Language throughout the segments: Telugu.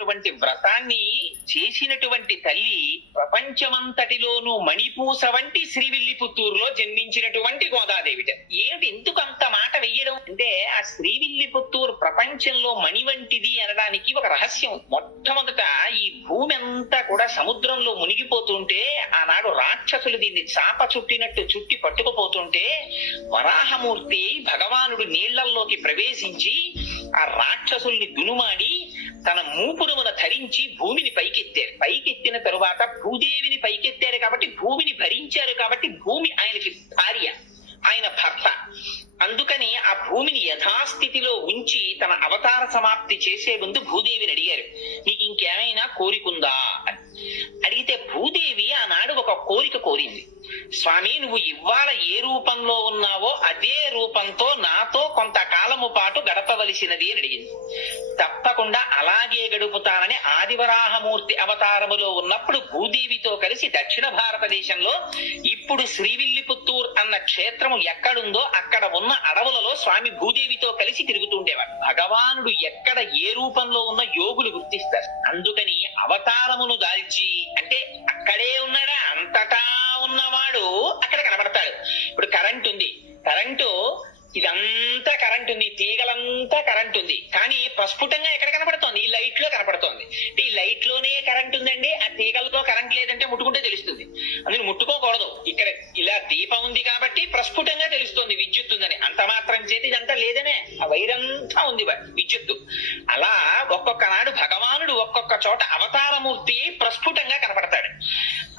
వ్రతాన్ని చేసినటువంటి తల్లి ప్రపంచమంతటిలోనూ మణిపూస వంటి శ్రీవిల్లిపుత్తూరులో జన్మించినటువంటి గోదాదేవిట. ఏమిటి ఎందుకు అంత మాట వెయ్యడం అంటే, ఆ శ్రీవిల్లిపుత్తూరు ప్రపంచంలో మణి వంటిది అనడానికి ఒక రహస్యం. మొట్టమొదట ఈ భూమి అంతా కూడా సముద్రంలో మునిగిపోతుంటే, ఆనాడు రాక్షసులు దీన్ని చాప చుట్టినట్టు చుట్టి పట్టుకుపోతుంటే, వరాహమూర్తి భగవానుడు నీళ్లల్లోకి ప్రవేశించి ఆ రాక్షసుల్ని దునుమాడి తన మూపురమున ధరించి భూమిని పైకెత్తారు. పైకెత్తిన తరువాత భూదేవిని పైకెత్తారు కాబట్టి భూమిని భరించారు కాబట్టి భూమి ఆయనకి భార్య, ఆయన భర్త. అందుకని ఆ భూమిని యథాస్థితిలో ఉంచి తన అవతార సమాప్తి చేసే ముందు భూదేవిని అడిగారు, నీకు ఇంకేమైనా కోరికుందా అని. అడిగితే భూదేవి ఆనాడు ఒక కోరిక కోరింది. స్వామి, నువ్వు ఇవాళ ఏ రూపంలో ఉన్నావో అదే రూపంతో నాతో కొంతకాలము పాటు గడపవలసినది అని అడిగింది. తప్పకుండా అలాగే గడుపుతానని ఆదివరాహమూర్తి అవతారములో ఉన్నప్పుడు భూదేవితో కలిసి దక్షిణ భారతదేశంలో ఇప్పుడు శ్రీవిల్లిపుత్తూర్ అన్న క్షేత్రము ఎక్కడుందో అక్కడ ఉన్న అడవులలో స్వామి భూదేవితో కలిసి తిరుగుతుండేవాడు. భగవానుడు ఎక్కడ ఏ రూపంలో ఉన్న యోగులు గుర్తిస్తారు. అందుకని అవతారమును దాల్చి, అంటే అక్కడే ఉన్నాడా, అంతటా ఉన్నవాడు అక్కడ కనబడతాడు. ఇప్పుడు కరెంట్ ఉంది, కరెంటు ఇదంతా కరెంట్ ఉంది, తీగలంతా కరెంట్ ఉంది, కానీ ప్రస్ఫుటంగా ఎక్కడ కనపడుతోంది? ఈ లైట్ లో కనపడుతోంది. ఈ లైట్ లోనే కరెంట్ ఉందండి, ఆ తీగలతో కరెంట్ లేదంటే ముట్టుకుంటే తెలుస్తుంది. అందుకని ముట్టుకోకూడదు. ఇక్కడ ఇలా దీపం ఉంది కాబట్టి ప్రస్ఫుటంగా తెలుస్తుంది విద్యుత్ ఉందని. అంత మాత్రం చేతి ఇదంతా లేదనే, ఆ వైరంతా ఉంది విద్యుత్తు. అలా ఒక్కొక్క నాడు భగవానుడు ఒక్కొక్క చోట అవతారమూర్తి ప్రస్ఫుటంగా కనపడతాడు.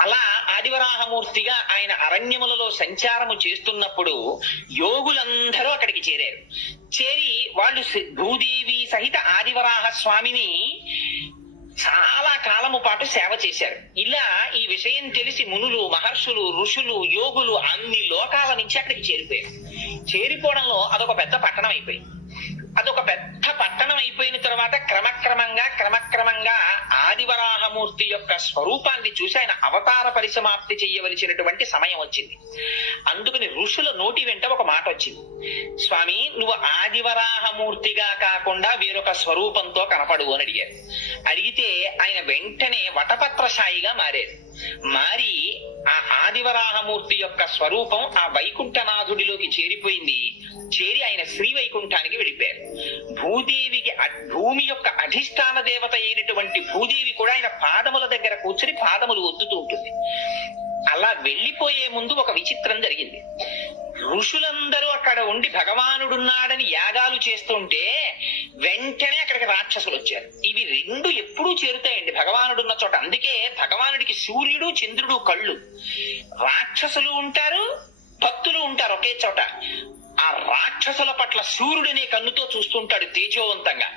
అలా ఆదివరాహమూర్తిగా ఆయన అరణ్యములలో సంచారము చేస్తున్నప్పుడు యోగులందరూ అక్కడికి చేరారు. చేరి వాళ్ళు భూదేవి సహిత ఆదివరాహ స్వామిని చాలా కాలము పాటు సేవ చేశారు. ఇలా ఈ విషయం తెలిసి మునులు, మహర్షులు, ఋషులు, యోగులు అన్ని లోకాల నుంచి అక్కడికి చేరిపోయారు. చేరిపోవడంలో అదొక పెద్ద పట్టణం అయిపోయింది. అదొక పెద్ద పట్టణం అయిపోయిన తర్వాత క్రమక్రమంగా ఆదివరాహమూర్తి యొక్క స్వరూపాన్ని చూసి ఆయన అవతార పరిసమాప్తి చెయ్యవలసినటువంటి సమయం వచ్చింది. అందుకని ఋషుల నోటి వెంట ఒక మాట వచ్చింది, స్వామి నువ్వు ఆదివరాహమూర్తిగా కాకుండా వేరొక స్వరూపంతో కనపడు అని అడిగారు. అడిగితే ఆయన వెంటనే వటపత్రశాయిగా మారారు. మారి ఆ ఆదివరాహమూర్తి యొక్క స్వరూపం ఆ వైకుంఠనాథుడిలోకి చేరిపోయింది. చేరి ఆయన శ్రీవైకుంఠానికి వెళ్ళిపోయారు. భూదేవికి, భూమి యొక్క అధిష్టాన దేవత అయినటువంటి భూదేవి కూడా ఆయన పాదముల దగ్గర కూర్చుని పాదములు ఒత్తుతూ ఉంటుంది. అలా వెళ్లిపోయే ముందు ఒక విచిత్రం జరిగింది. ఋషులందరూ అక్కడ ఉండి భగవానుడున్నాడని యాగాలు చేస్తుంటే వెంటనే అక్కడికి రాక్షసులు వచ్చారు. ఇవి రెండు ఎప్పుడూ చేరుతాయండి భగవానుడున్న చోట. అందుకే భగవానుడికి సూర్యుడు చంద్రుడు కళ్ళు. రాక్షసులు ఉంటారు, భక్తులు ఉంటారు ఒకే చోట. ఆ రాక్షసుల పట్ల సూర్యుడనే కన్నుతో చూస్తుంటాడు తేజోవంతంగా,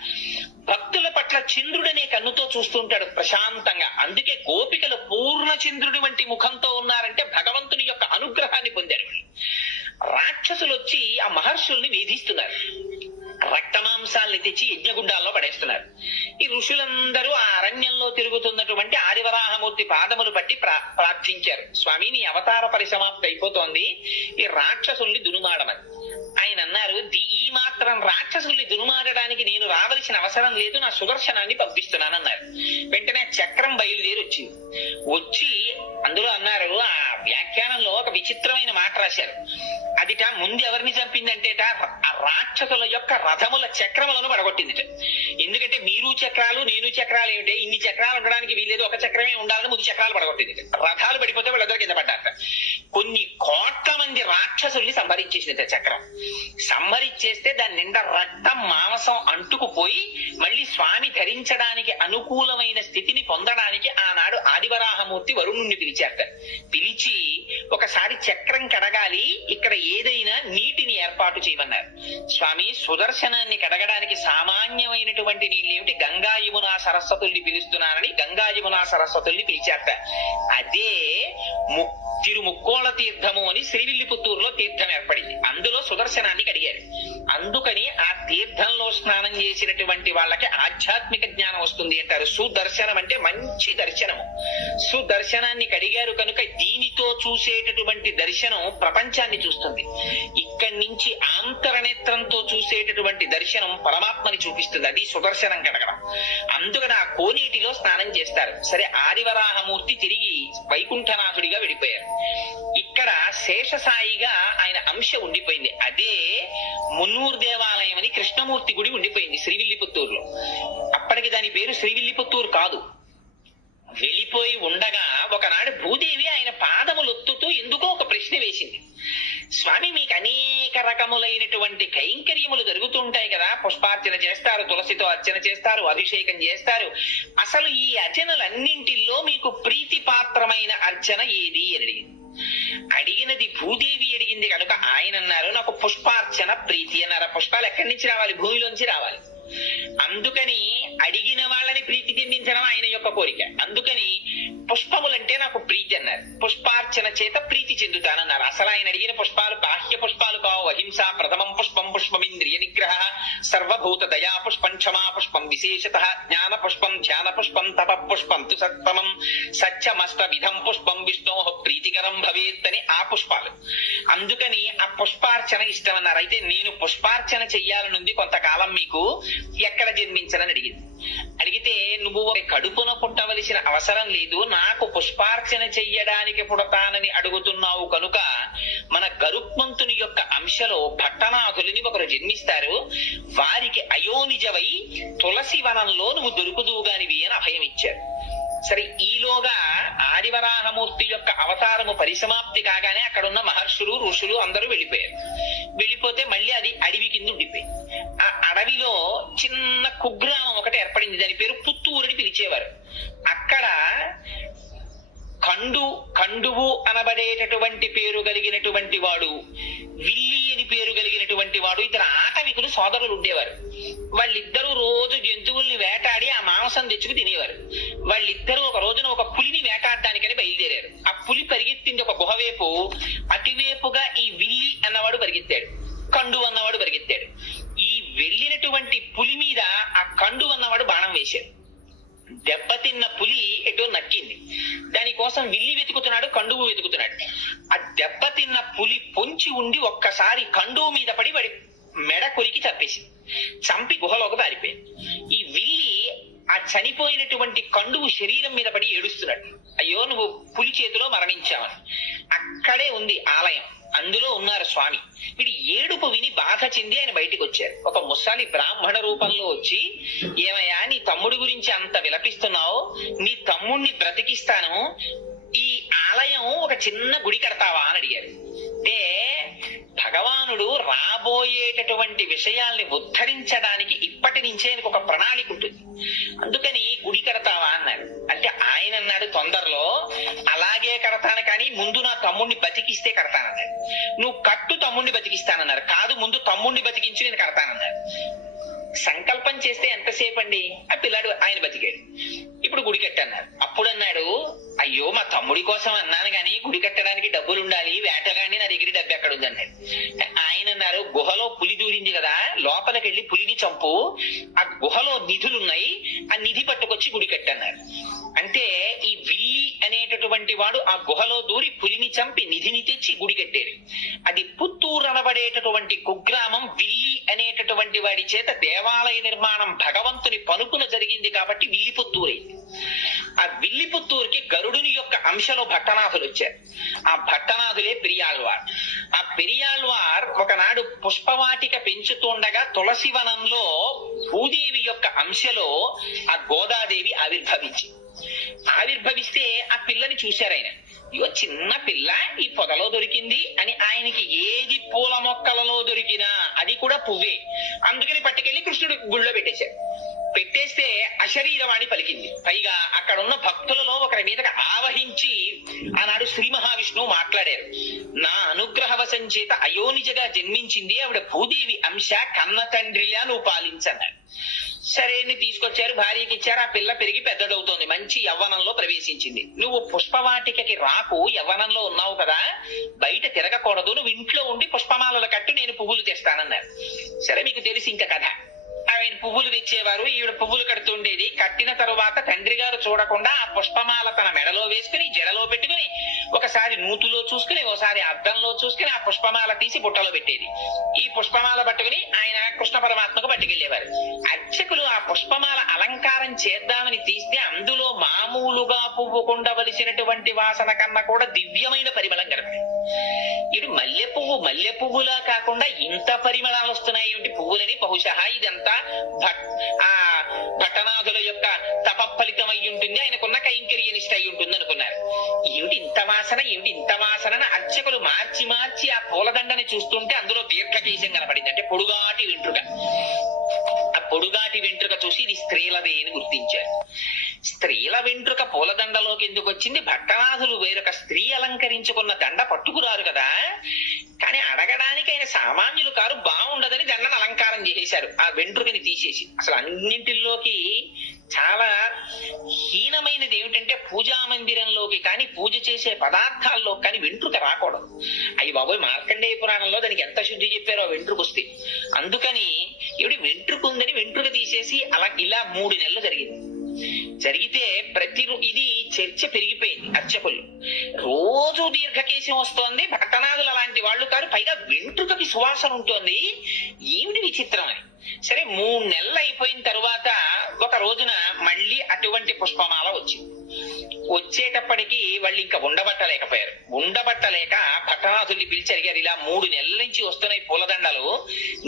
భక్తుల పట్ల చంద్రుడనే కన్నుతో చూస్తుంటాడు ప్రశాంతంగా. అందుకే గోపికలు పూర్ణ చంద్రుడి వంటి ముఖంతో ఉన్నారంటే భగవంతుని యొక్క అనుగ్రహాన్ని పొందారు. రాక్షసులు వచ్చి ఆ మహర్షుల్ని వేధిస్తున్నారు, రక్తమాంసాల్ని తెచ్చి యజ్ఞగుండాల్లో పడేస్తున్నారు. ఈ ఋషులందరూ ఆ అరణ్యంలో తిరుగుతున్నటువంటి ఆదివరాహమూర్తి పాదములు పట్టి ప్రార్థించారు, స్వామి నీ అవతార పరిసమాప్తి అయిపోతోంది, ఈ రాక్షసుల్ని దునుమాడమని. ఆయన అన్నారు, ఈ మాత్రం రాక్షసుల్ని దునుమాడడానికి నేను రావలసిన అవసరం లేదు, నా సుదర్శనాన్ని పంపిస్తున్నానన్నారు. వెంటనే చక్రం బయలుదేరి వచ్చింది. వచ్చి అందులో అన్నారు, ఆ వ్యాఖ్యానంలో ఒక విచిత్రమైన మాట రాశారు. అదిట ముందు ఎవరిని చంపిందంటేట ఆ రాక్షసుల యొక్క రథముల చక్రములను పడగొట్టిందిట. ఎందుకంటే మీరు చక్రాలు నేను చక్రాలు ఏమిటి, ఇన్ని చక్రాలు ఉండడానికి వీలేదు, ఒక చక్రమే ఉండాలని ముందు చక్రాలు పడగొట్టింది. రథాలు పడిపోతే వాళ్ళందరూ కింద పడ్డారట. కొన్ని కోట్ల మంది రాక్షసుల్ని సంహరించేసింది చక్రం. సంహరించేస్తే దాని నిండా రక్తం మాంసం అంటుకుపోయి మళ్ళీ స్వామి ధరించడానికి అనుకూలమైన స్థితిని పొందడానికి ఆనాడు ఆదివరాహమూర్తి వరుణుణ్ణి పిలిచారట. పిలిచి ఒకసారి చక్రం కడగాలి, ఇక్కడ ఏదైనా నీటిని ఏర్పాటు చేయమన్నారు. స్వామి సుదర్శనాన్ని కడగడానికి సామాన్యమైనటువంటి నీళ్ళు ఏమిటి, గంగా యమునా సరస్వతుల్ని పిలుస్తున్నానని గంగా యమునా సరస్వతుల్ని పిలిచారట. అదే తిరుముక్కోళ తీర్థము అని శ్రీవిల్లిపుత్తూరులో తీర్థం ఏర్పడింది. అందులో సుదర్శనాన్ని కడిగారు. అందుకని ఆ తీర్థంలో స్నానం చేసినటువంటి వాళ్ళకి ఆధ్యాత్మిక జ్ఞానం వస్తుంది అంటారు. సుదర్శనం అంటే మంచి దర్శనము. సుదర్శనాన్ని కడిగారు కనుక దీనితో చూసేటటువంటి దర్శనం ప్రపంచాన్ని చూస్తుంది. ఇక్కడ ఇక్కడి నుంచి ఆంతరనేత్రంతో చూసేటటువంటి దర్శనం పరమాత్మని చూపిస్తుంది. అది సుదర్శనం కడగడం. అందుకని ఆ కోనేటిలో స్నానం చేస్తారు. సరే, ఆదివరాహమూర్తి తిరిగి వైకుంఠనాథుడిగా వెళ్ళిపోయారు. ఇక్కడ శేషసాయిగా ఆయన అంశ ఉండిపోయింది. అదే మున్నూరు దేవాలయం అని కృష్ణమూర్తి గుడి ఉండిపోయింది శ్రీవిల్లిపుత్తూరులో. అప్పటికి దాని పేరు శ్రీవిల్లిపుత్తూరు కాదు. వెళ్ళిపోయి ఉండగా ఒకనాడు భూదేవి ఆయన పాదములొత్తుతూ ఎందుకో ఒక ప్రశ్న వేసింది. స్వామి, మీకు అనేక రకములైనటువంటి కైంకర్యములు జరుగుతుంటాయి కదా, పుష్పార్చన చేస్తారు, తులసితో అర్చన చేస్తారు, అభిషేకం చేస్తారు. అసలు ఈ అర్చనలన్నింటిలో మీకు ప్రీతిపాత్రమైన అర్చన ఏది అని అడిగింది. అడిగినది భూదేవి అడిగింది కనుక ఆయన అన్నారు, నాకు పుష్పార్చన ప్రీతి అన్నారు. పుష్పాలు ఎక్కడి నుంచి రావాలి? భూమిలోంచి రావాలి. అందుకని అడిగిన వాళ్ళని ప్రీతి చెందించడం ఆయన యొక్క కోరిక. అందుకని పుష్పములంటే నాకు ప్రీతి అన్నారు. పుష్పార్చన చేత ప్రీతి చెందుతానన్నారు. అసలు ఆయన అడిగిన పుష్పాలు బాహ్య పుష్పాలు కావు. అహింస ప్రథమం పుష్పం, పుష్పమింద్రియ నిగ్రహ, సర్వభూత దయా పుష్పం, క్షమా పుష్పం, విశేషత జ్ఞాన పుష్పం, ధ్యాన పుష్పం, తప పుష్పం తు సత్తమం, సత్యమష్ట విధం పుష్పం, విష్ణో ప్రీతికరం భవేత్ అని ఆ పుష్పాలు. అందుకని ఆ పుష్పార్చన ఇష్టం అన్నారు. అయితే నేను పుష్పార్చన చెయ్యాలనుంది కొంతకాలం, మీకు ఎక్కడ జన్మించనని అడిగింది. అడిగితే నువ్వు కడుపున పుట్టవలసిన అవసరం లేదు, నాకు పుష్పార్చన చెయ్యడానికి పుడతానని అడుగుతున్నావు కనుక మన గరుత్మంతుని యొక్క అంశలో భట్టనాథులని ఒకరు జన్మిస్తారు, వారికి అయోనిజవై తులసి వనంలో నువ్వు దొరుకుదువుగానివి అని అభయం ఇచ్చారు. సరే, ఈలోగా ఆదివరాహమూర్తి యొక్క అవతారము పరిసమాప్తి కాగానే అక్కడున్న మహర్షులు ఋషులు అందరూ వెళ్ళిపోయారు. వెళ్ళిపోతే మళ్ళీ అది అడవి కింద ఉండిపోయింది. ఆ అడవిలో చిన్న కుగ్రామం ఒకటి ఏర్పడింది. దాని పేరు పుత్తూరు అని పిలిచేవారు. అక్కడ కండువు అనబడేటటువంటి పేరు కలిగినటువంటి వాడు, విల్లి అని పేరు కలిగినటువంటి వాడు, ఇద్దరు ఆటవికులు సోదరులు ఉండేవారు. వాళ్ళిద్దరూ రోజు జంతువుల్ని వేటాడి ఆ మాంసం తెచ్చుకు తినేవారు. వాళ్ళిద్దరూ ఒక రోజున ఒక పులిని వేటాడడానికని బయలుదేరారు. ఆ పులి పరిగెత్తింది ఒక గుహవేపు. అటువేపుగా ఈ విల్లి అన్నవాడు పరిగెత్తాడు, కండు అన్నవాడు పరిగెత్తాడు. ఈ వెళ్ళినటువంటి పులి మీద ఆ కండు అన్నవాడు బాణం వేశాడు. దెబ్బతిన్న పులి ఎటో నక్కింది. దానికోసం విల్లి వెతుకుతున్నాడు, కండువు వెతుకుతున్నాడు. ఆ దెబ్బతిన్న పులి పొంచి ఉండి ఒక్కసారి కండువు మీద పడి వాడి మెడ కొరికి చంపేసింది. చంపి గుహలోకి పారిపోయింది. ఈ విల్లి ఆ చనిపోయినటువంటి కండువు శరీరం మీద పడి ఏడుస్తున్నాడు, అయ్యో నువ్వు పులి చేతిలో మరణించావని. అక్కడే ఉంది ఆలయం, అందులో ఉన్నారు స్వామి. వీడి ఏడుపు విని బాధ చెంది ఆయన బయటికి వచ్చారు. ఒక ముసలి బ్రాహ్మణ రూపంలో వచ్చి, ఏమయ్యా నీ తమ్ముడి గురించి అంత విలపిస్తున్నావు, నీ తమ్ముణ్ణి బ్రతికిస్తాను, ఈ ఆలయం ఒక చిన్న గుడి కడతావా అని అడిగారు. అంటే భగవానుడు రాబోయేటటువంటి విషయాల్ని ఉద్ధరించడానికి ఇప్పటి నుంచే ఆయనకు ఒక ప్రణాళిక ఉంటుంది. అందుకని గుడి కడతావా అన్నారు. అంటే ఆయన అన్నాడు, తొందరలో అలాగే కడతాను, కానీ ముందు నా తమ్ముడిని బతికిస్తే కడతానన్నాడు. నువ్వు కట్టు, తమ్ముడిని బతికిస్తానన్నారు. కాదు, ముందు తమ్ముడిని బతికించి నేను కడతానన్నారు. సంకల్పం చేస్తే ఎంతసేపు అండి? ఆ పిల్లాడు ఆయన బతికాడు. ఇప్పుడు గుడి కట్టన్నారు. అప్పుడు అన్నాడు, అయ్యో మా తమ్ముడి కోసం అన్నాను గాని గుడి కట్టడానికి డబ్బులు ఉండాలి, వేటగాని నా దగ్గర డబ్బు ఎక్కడ ఉంది అన్నాడు. ఆయన అన్నారు, గుహలో పులి దూరింది కదా, లోపలికి వెళ్ళి పులిని చంపు, ఆ గుహలో నిధులున్నాయి, ఆ నిధి పట్టుకొచ్చి గుడి కట్టన్నారు. అంటే ఈ విల్లి అనేటటువంటి వాడు ఆ గుహలో దూరి పులిని చంపి నిధిని తెచ్చి గుడి కట్టారు. అది పుత్తూరు అనబడేటటువంటి కుగ్రామం విల్లి అనేటటువంటి వాడి చేత దేవాలయ నిర్మాణం భగవంతుని పనుకున జరిగింది కాబట్టి విల్లిపుత్తూరైంది. ఆ విల్లిపుత్తూరుకి గరుడుని యొక్క అంశలో భట్టనాథులు వచ్చారు. ఆ భట్టనాథులే పెరియాళ్వార్. ఆ పెరియాళ్వార్ ఒకనాడు పుష్పవాటిక పెంచుతుండగా తులసివనంలో భూదేవి యొక్క అంశలో ఆ గోదాదేవి ఆవిర్భవిస్తే ఆ పిల్లని చూశారు ఆయన. ఇగో చిన్న పిల్ల ఈ పొదలో దొరికింది అని ఆయనకి ఏది పూల మొక్కలలో దొరికినా అది కూడా పువ్వే. అందుకని పట్టుకెళ్లి కృష్ణుడు గుళ్ళో పెట్టేస్తే అశరీరవాణి పలికింది. పైగా అక్కడ ఉన్న భక్తులలో ఒకరి మీదకి ఆవహించి ఆనాడు శ్రీ మహావిష్ణువు మాట్లాడారు. నా అనుగ్రహవశం చేత అయోనిజగా జన్మించింది ఆవిడ భూదేవి అంశ, కన్న తండ్రిలా నువ్వు పాలించన్నారు. సరే తీసుకొచ్చారు, భార్యకి ఇచ్చారు. ఆ పిల్ల పెరిగి పెద్దదవుతోంది, మంచి యవ్వనంలో ప్రవేశించింది. నువ్వు పుష్పవాటికకి రాకు, యవ్వనంలో ఉన్నావు కదా, బయట తిరగకూడదు, నువ్వు ఇంట్లో ఉండి పుష్పమాలలు కట్టి నేను పువ్వులు తెస్తానన్నారు. సరే మీకు తెలిసి ఇంకా కథ. ఆయన పువ్వులు తెచ్చేవారు, ఈవిడ పువ్వులు కడుతుండేది. కట్టిన తరువాత తండ్రి గారు చూడకుండా ఆ పుష్పమాల తన మెడలో వేసుకుని జడలో పెట్టుకుని ఒకసారి నూతులో చూసుకుని ఒకసారి అద్దంలో చూసుకుని ఆ పుష్పమాల తీసి బుట్టలో పెట్టేది. ఈ పుష్పమాల పట్టుకుని ఆయన కృష్ణ పరమాత్మకు పట్టుకెళ్లేవారు. అర్చకులు ఆ పుష్పమాల అలంకారం చేద్దామని తీస్తే అందులో మామూలుగా పువ్వు కొండవలసినటువంటి వాసన కన్నా కూడా దివ్యమైన పరిమళం కనపడింది. ఇది మల్లె పువ్వులా కాకుండా ఇంత పరిమళాలు వస్తున్నాయి ఏమిటి పువ్వులని, బహుశా ఇదంతా ఆ భట్టనాథుల యొక్క తపఫలితం అయి ఉంటుంది, ఆయనకున్న కైంకర్యనిష్ట అయి ఉంటుంది అనుకున్నారు. ఏమిటి ఇంత వాసన అర్చకులు మార్చి మార్చి ఆ పూలదండని చూస్తుంటే అందులో దీర్ఘకేశం కనపడింది, అంటే పొడుగాటి వెంట్రుక. ఆ పొడుగాటి వెంట్రుక చూసి ఇది స్త్రీలదే అని గుర్తించారు. స్త్రీల వెంట్రుక పూలదండలోకి ఎందుకు వచ్చింది? భట్టనాథులు వేరొక స్త్రీ అలంకరించుకున్న దండ పట్టుకురారు కదా, కానీ అడగడానికి ఆయన సామాన్యులు కారు, బాగుండదని దండను అలంకారం చేసేశారు ఆ వెంట్రుకని తీసేసి. అసలు అన్నింటిలోకి చాలా హీనమైనది ఏమిటంటే పూజా మందిరంలోకి కానీ పూజ చేసే పదార్థాల్లో కానీ వెంట్రుక రాకూడదు. అయ్యి బాబోయ్, మార్కండేయ పురాణంలో దానికి ఎంత శుద్ధి చెప్పారో వెంట్రుక వస్తే. అందుకని ఏమిటి వెంట్రుక ఉందని వెంట్రుక తీసేసి అలా ఇలా 3 నెలలు జరిగింది. జరిగితే ఇది చర్చ పెరిగిపోయింది. అర్చకులు రోజు దీర్ఘకేశం వస్తోంది, భట్టనాథులు అలాంటి వాళ్ళు కాదు, పైగా వెంట్రుకకి సువాసన ఉంటుంది, ఏమిటి విచిత్రం అని. సరే 3 నెలలు అయిపోయిన తరువాత ఒక రోజున మళ్ళీ అటువంటి పుష్పమాల వచ్చింది. వచ్చేటప్పటికి వాళ్ళు ఇంకా ఉండబట్టలేక భట్టనాథుల్ని పిలిచి అడిగారు, ఇలా 3 నెలల నుంచి వస్తున్నాయి పూలదండలు,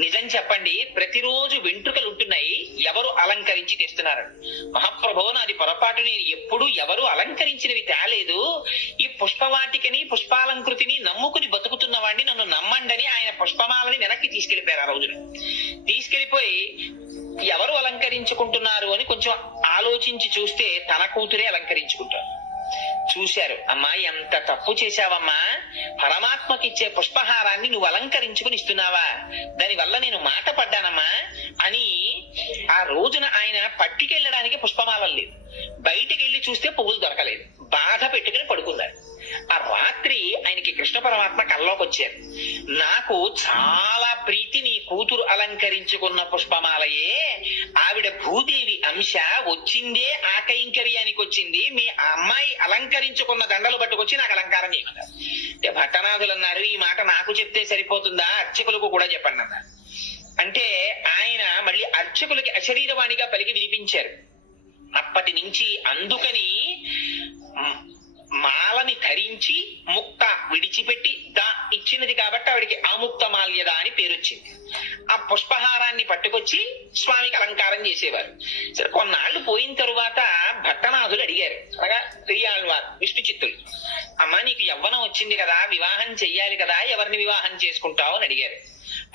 నిజం చెప్పండి, ప్రతిరోజు వెంట్రుకలు ఉంటున్నాయి, ఎవరు అలంకరించి తెస్తున్నారు? మహాప్రభు, నాది పొరపాటు, నేను ఎప్పుడు ఎవరు అలంకరించినవి తేలేదు, ఈ పుష్పవాటికని పుష్పాలంకృతిని నమ్ముకుని బతుకుతున్న వాడిని నన్ను నమ్మండని ఆయన పుష్పమాలని వెనక్కి తీసుకెళ్లిపోయారు. ఆ రోజున తీసుకెళ్లిపోయి ఎవరు అలంకరించుకుంటున్నారు అని కొంచెం ఆలోచించి చూస్తే తన కూతురే అలంకరించుకుంటారు. చూశారు, అమ్మా ఎంత తప్పు చేశావమ్మా, పరమాత్మకి ఇచ్చే పుష్పహారాన్ని నువ్వు అలంకరించుకుని ఇస్తున్నావా, దాని వల్ల నేను మాట పడ్డానమ్మా అని. ఆ రోజున ఆయన పట్టుకెళ్ళడానికి పుష్పమాలలు లేదు, బయటికి వెళ్ళి చూస్తే పువ్వులు దొరకలేదు, బాధ పెట్టుకుని పడుకున్నారు. ఆ రాత్రి ఆయనకి కృష్ణ పరమాత్మ కల్లోకి వచ్చారు. నాకు చాలా ప్రీతి నీ కూతురు అలంకరించుకున్న పుష్పమాలయే, ఆవిడ భూదేవి అంశ, వచ్చిందే ఆ కైంకర్యానికి వచ్చింది, మీ అమ్మాయి అలంకరించుకున్న దండలు పట్టుకొచ్చి నాకు అలంకారం చేయమన్నారు. అంటే భట్టనాథులు అన్నారు, ఈ మాట నాకు చెప్తే సరిపోతుందా, అర్చకులకు కూడా చెప్పండి అన్నారు. అంటే ఆయన మళ్ళీ అర్చకులకి అశరీరవాణిగా పలికి వినిపించారు. అప్పటి నుంచి అందుకని మాలని ధరించి ముక్త విడిచిపెట్టి ఇచ్చినది కాబట్టి ఆవిడికి ఆముక్త మాల్యద అని పేరు వచ్చింది. ఆ పుష్పహారాన్ని పట్టుకొచ్చి స్వామికి అలంకారం చేసేవారు. సరే కొన్నాళ్ళు పోయిన తరువాత భట్టనాథులు అడిగారు, అనగా పెరియాళ్వారు విష్ణు చిత్తులు, అమ్మా నీకు యవ్వనం వచ్చింది కదా, వివాహం చెయ్యాలి కదా, ఎవరిని వివాహం చేసుకుంటావు అని అడిగారు.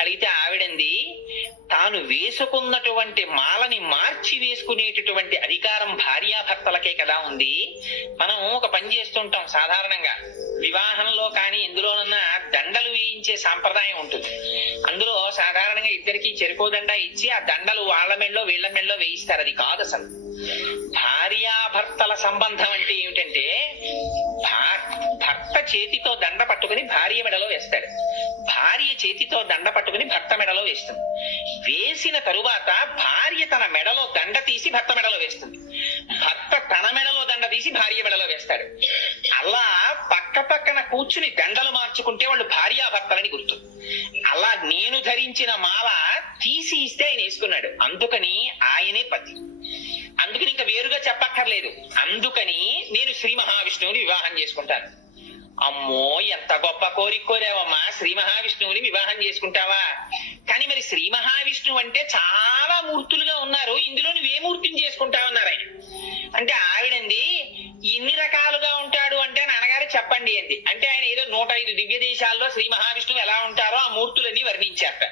అడిగితే ఆవిడంది, తాను వేసుకున్నటువంటి మాలని మార్చి వేసుకునేటటువంటి అధికారం భార్యాభర్తలకే కదా ఉంది. మనం ఒక పని చేస్తుంటాం సాధారణంగా, వివాహంలో కానీ ఎందులోనన్నా దండలు వేయించే సాంప్రదాయం ఉంటుంది. అందులో సాధారణంగా ఇద్దరికి చెరుకోదండ ఇచ్చి ఆ దండలు వాళ్ళ మెళ్ళో వీళ్ళ మెళ్ళో వేయిస్తారు. అది కాదు అసలు. భార్యాభర్తల సంబంధం అంటే ఏమిటంటే, భర్త చేతితో దండ పట్టుకుని భార్య మెడలో వేస్తాడు, భార్య చేతితో దండ పట్టుకుని భర్త మెడలో వేస్తుంది. వేసిన తరువాత భార్య తన మెడలో దండ తీసి భర్త మెడలో వేస్తుంది, భర్త తన మెడలో దండ తీసి భార్య మెడలో వేస్తాడు. అలా పక్క పక్కన కూర్చుని దండలు మార్చుకుంటే వాళ్ళు భార్యాభర్తలని గుర్తు. అలా నేను ధరించిన మాల తీసి ఇస్తే ఆయన వేసుకున్నాడు, అందుకని ఆయనే పతి. అందుకని ఇంకా వేరుగా చెప్పక్కర్లేదు. అందుకని నేను శ్రీ మహావిష్ణువుని వివాహం చేసుకుంటాను. అమ్మో, ఎంత గొప్ప కోరిక కోరావమ్మా, శ్రీ మహావిష్ణువుని వివాహం చేసుకుంటావా? కానీ మరి శ్రీ మహావిష్ణువు అంటే చాలా మూర్తులుగా ఉన్నారు, ఇందులో నువ్వే మూర్తిని చేసుకుంటావన్నారు ఆయన. అంటే ఆవిడంది, ఇన్ని రకాలుగా ఉంటాడు అంటే నాన్నగారు చెప్పండి అంది. అంటే ఆయన ఏదో 105 దివ్య దేశాల్లో శ్రీ మహావిష్ణువు ఎలా ఉంటారో ఆ మూర్తులన్నీ వర్ణించారట.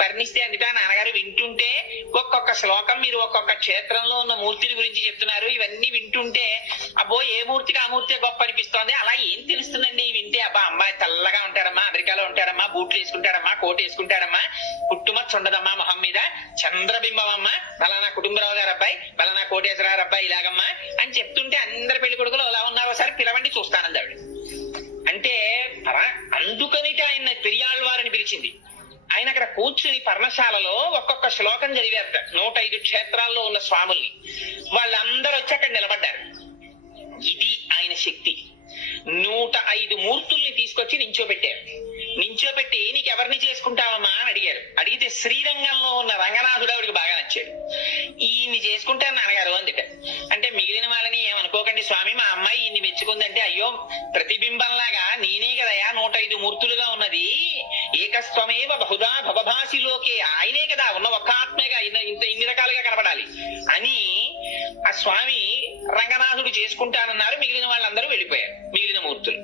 వర్ణిస్తే అందుక నాన్నగారు వింటుంటే, ఒక్కొక్క శ్లోకం మీరు ఒక్కొక్క క్షేత్రంలో ఉన్న మూర్తిని గురించి చెప్తున్నారు, ఇవన్నీ వింటుంటే అబ్బో ఏ మూర్తికి ఆ మూర్తి గొప్ప అనిపిస్తోంది. అలా ఏం తెలుస్తుందండి వింటే? అబ్బా అమ్మాయి తెల్లగా ఉంటారమ్మా, అమెరికాలో ఉంటారమ్మా, బూట్లు వేసుకుంటారమ్మా, కోట్ వేసుకుంటారమ్మా, పుట్టుమచ్చ ఉండదమ్మా మొహం మీద, చంద్రబింబం అమ్మా, బలానా కుటుంబరావు గారు అబ్బాయి, బలానా కోటేశ్వరరావు అబ్బాయి ఇలాగమ్మా అని చెప్తుంటే అందరి పెళ్లి కొడుకులు ఎలా ఉన్నారో సరే పిలవండి చూస్తానంది ఆవిడ. అంటే అందుకనిట ఆయన పెరియాళ్వారని పిలిచింది. ఆయన అక్కడ అక్కడ కూర్చుని పర్ణశాలలో ఒక్కొక్క శ్లోకం చదివారట 105 క్షేత్రాల్లో ఉన్న స్వాముల్ని. వాళ్ళందరూ వచ్చి అక్కడ నిలబడ్డారు. ఇది ఆయన శక్తి. 105 మూర్తుల్ని తీసుకొచ్చి నించోబెట్టారు. నించోబెట్టి నీకెవరిని చేసుకుంటావమ్మా అని అడిగారు. అడిగితే శ్రీరంగంలో ఉన్న రంగనాథుడు ఆవిడికి బాగా నచ్చాడు. ఈయన్ని చేసుకుంటాను నాన్నగారు అందుట. అంటే మిగిలిన వాళ్ళని ఏమనుకోకండి స్వామి, మా అమ్మాయి ఇన్ని మెచ్చుకుందంటే, అయ్యో ప్రతిబింబంలాగా నేనే కదయా 105 మూర్తులుగా ఉన్నది, ఏకస్వమేవ బహుదా భవభాసిలోకే, ఆయనే కదా ఉన్న ఒక్క ఆత్మేగా ఇన్ని రకాలుగా కనపడాలి అని ఆ స్వామి రంగనాథుడు చేసుకుంటానన్నారు. మిగిలిన వాళ్ళందరూ వెళ్ళిపోయారు, మిగిలిన మూర్తులు.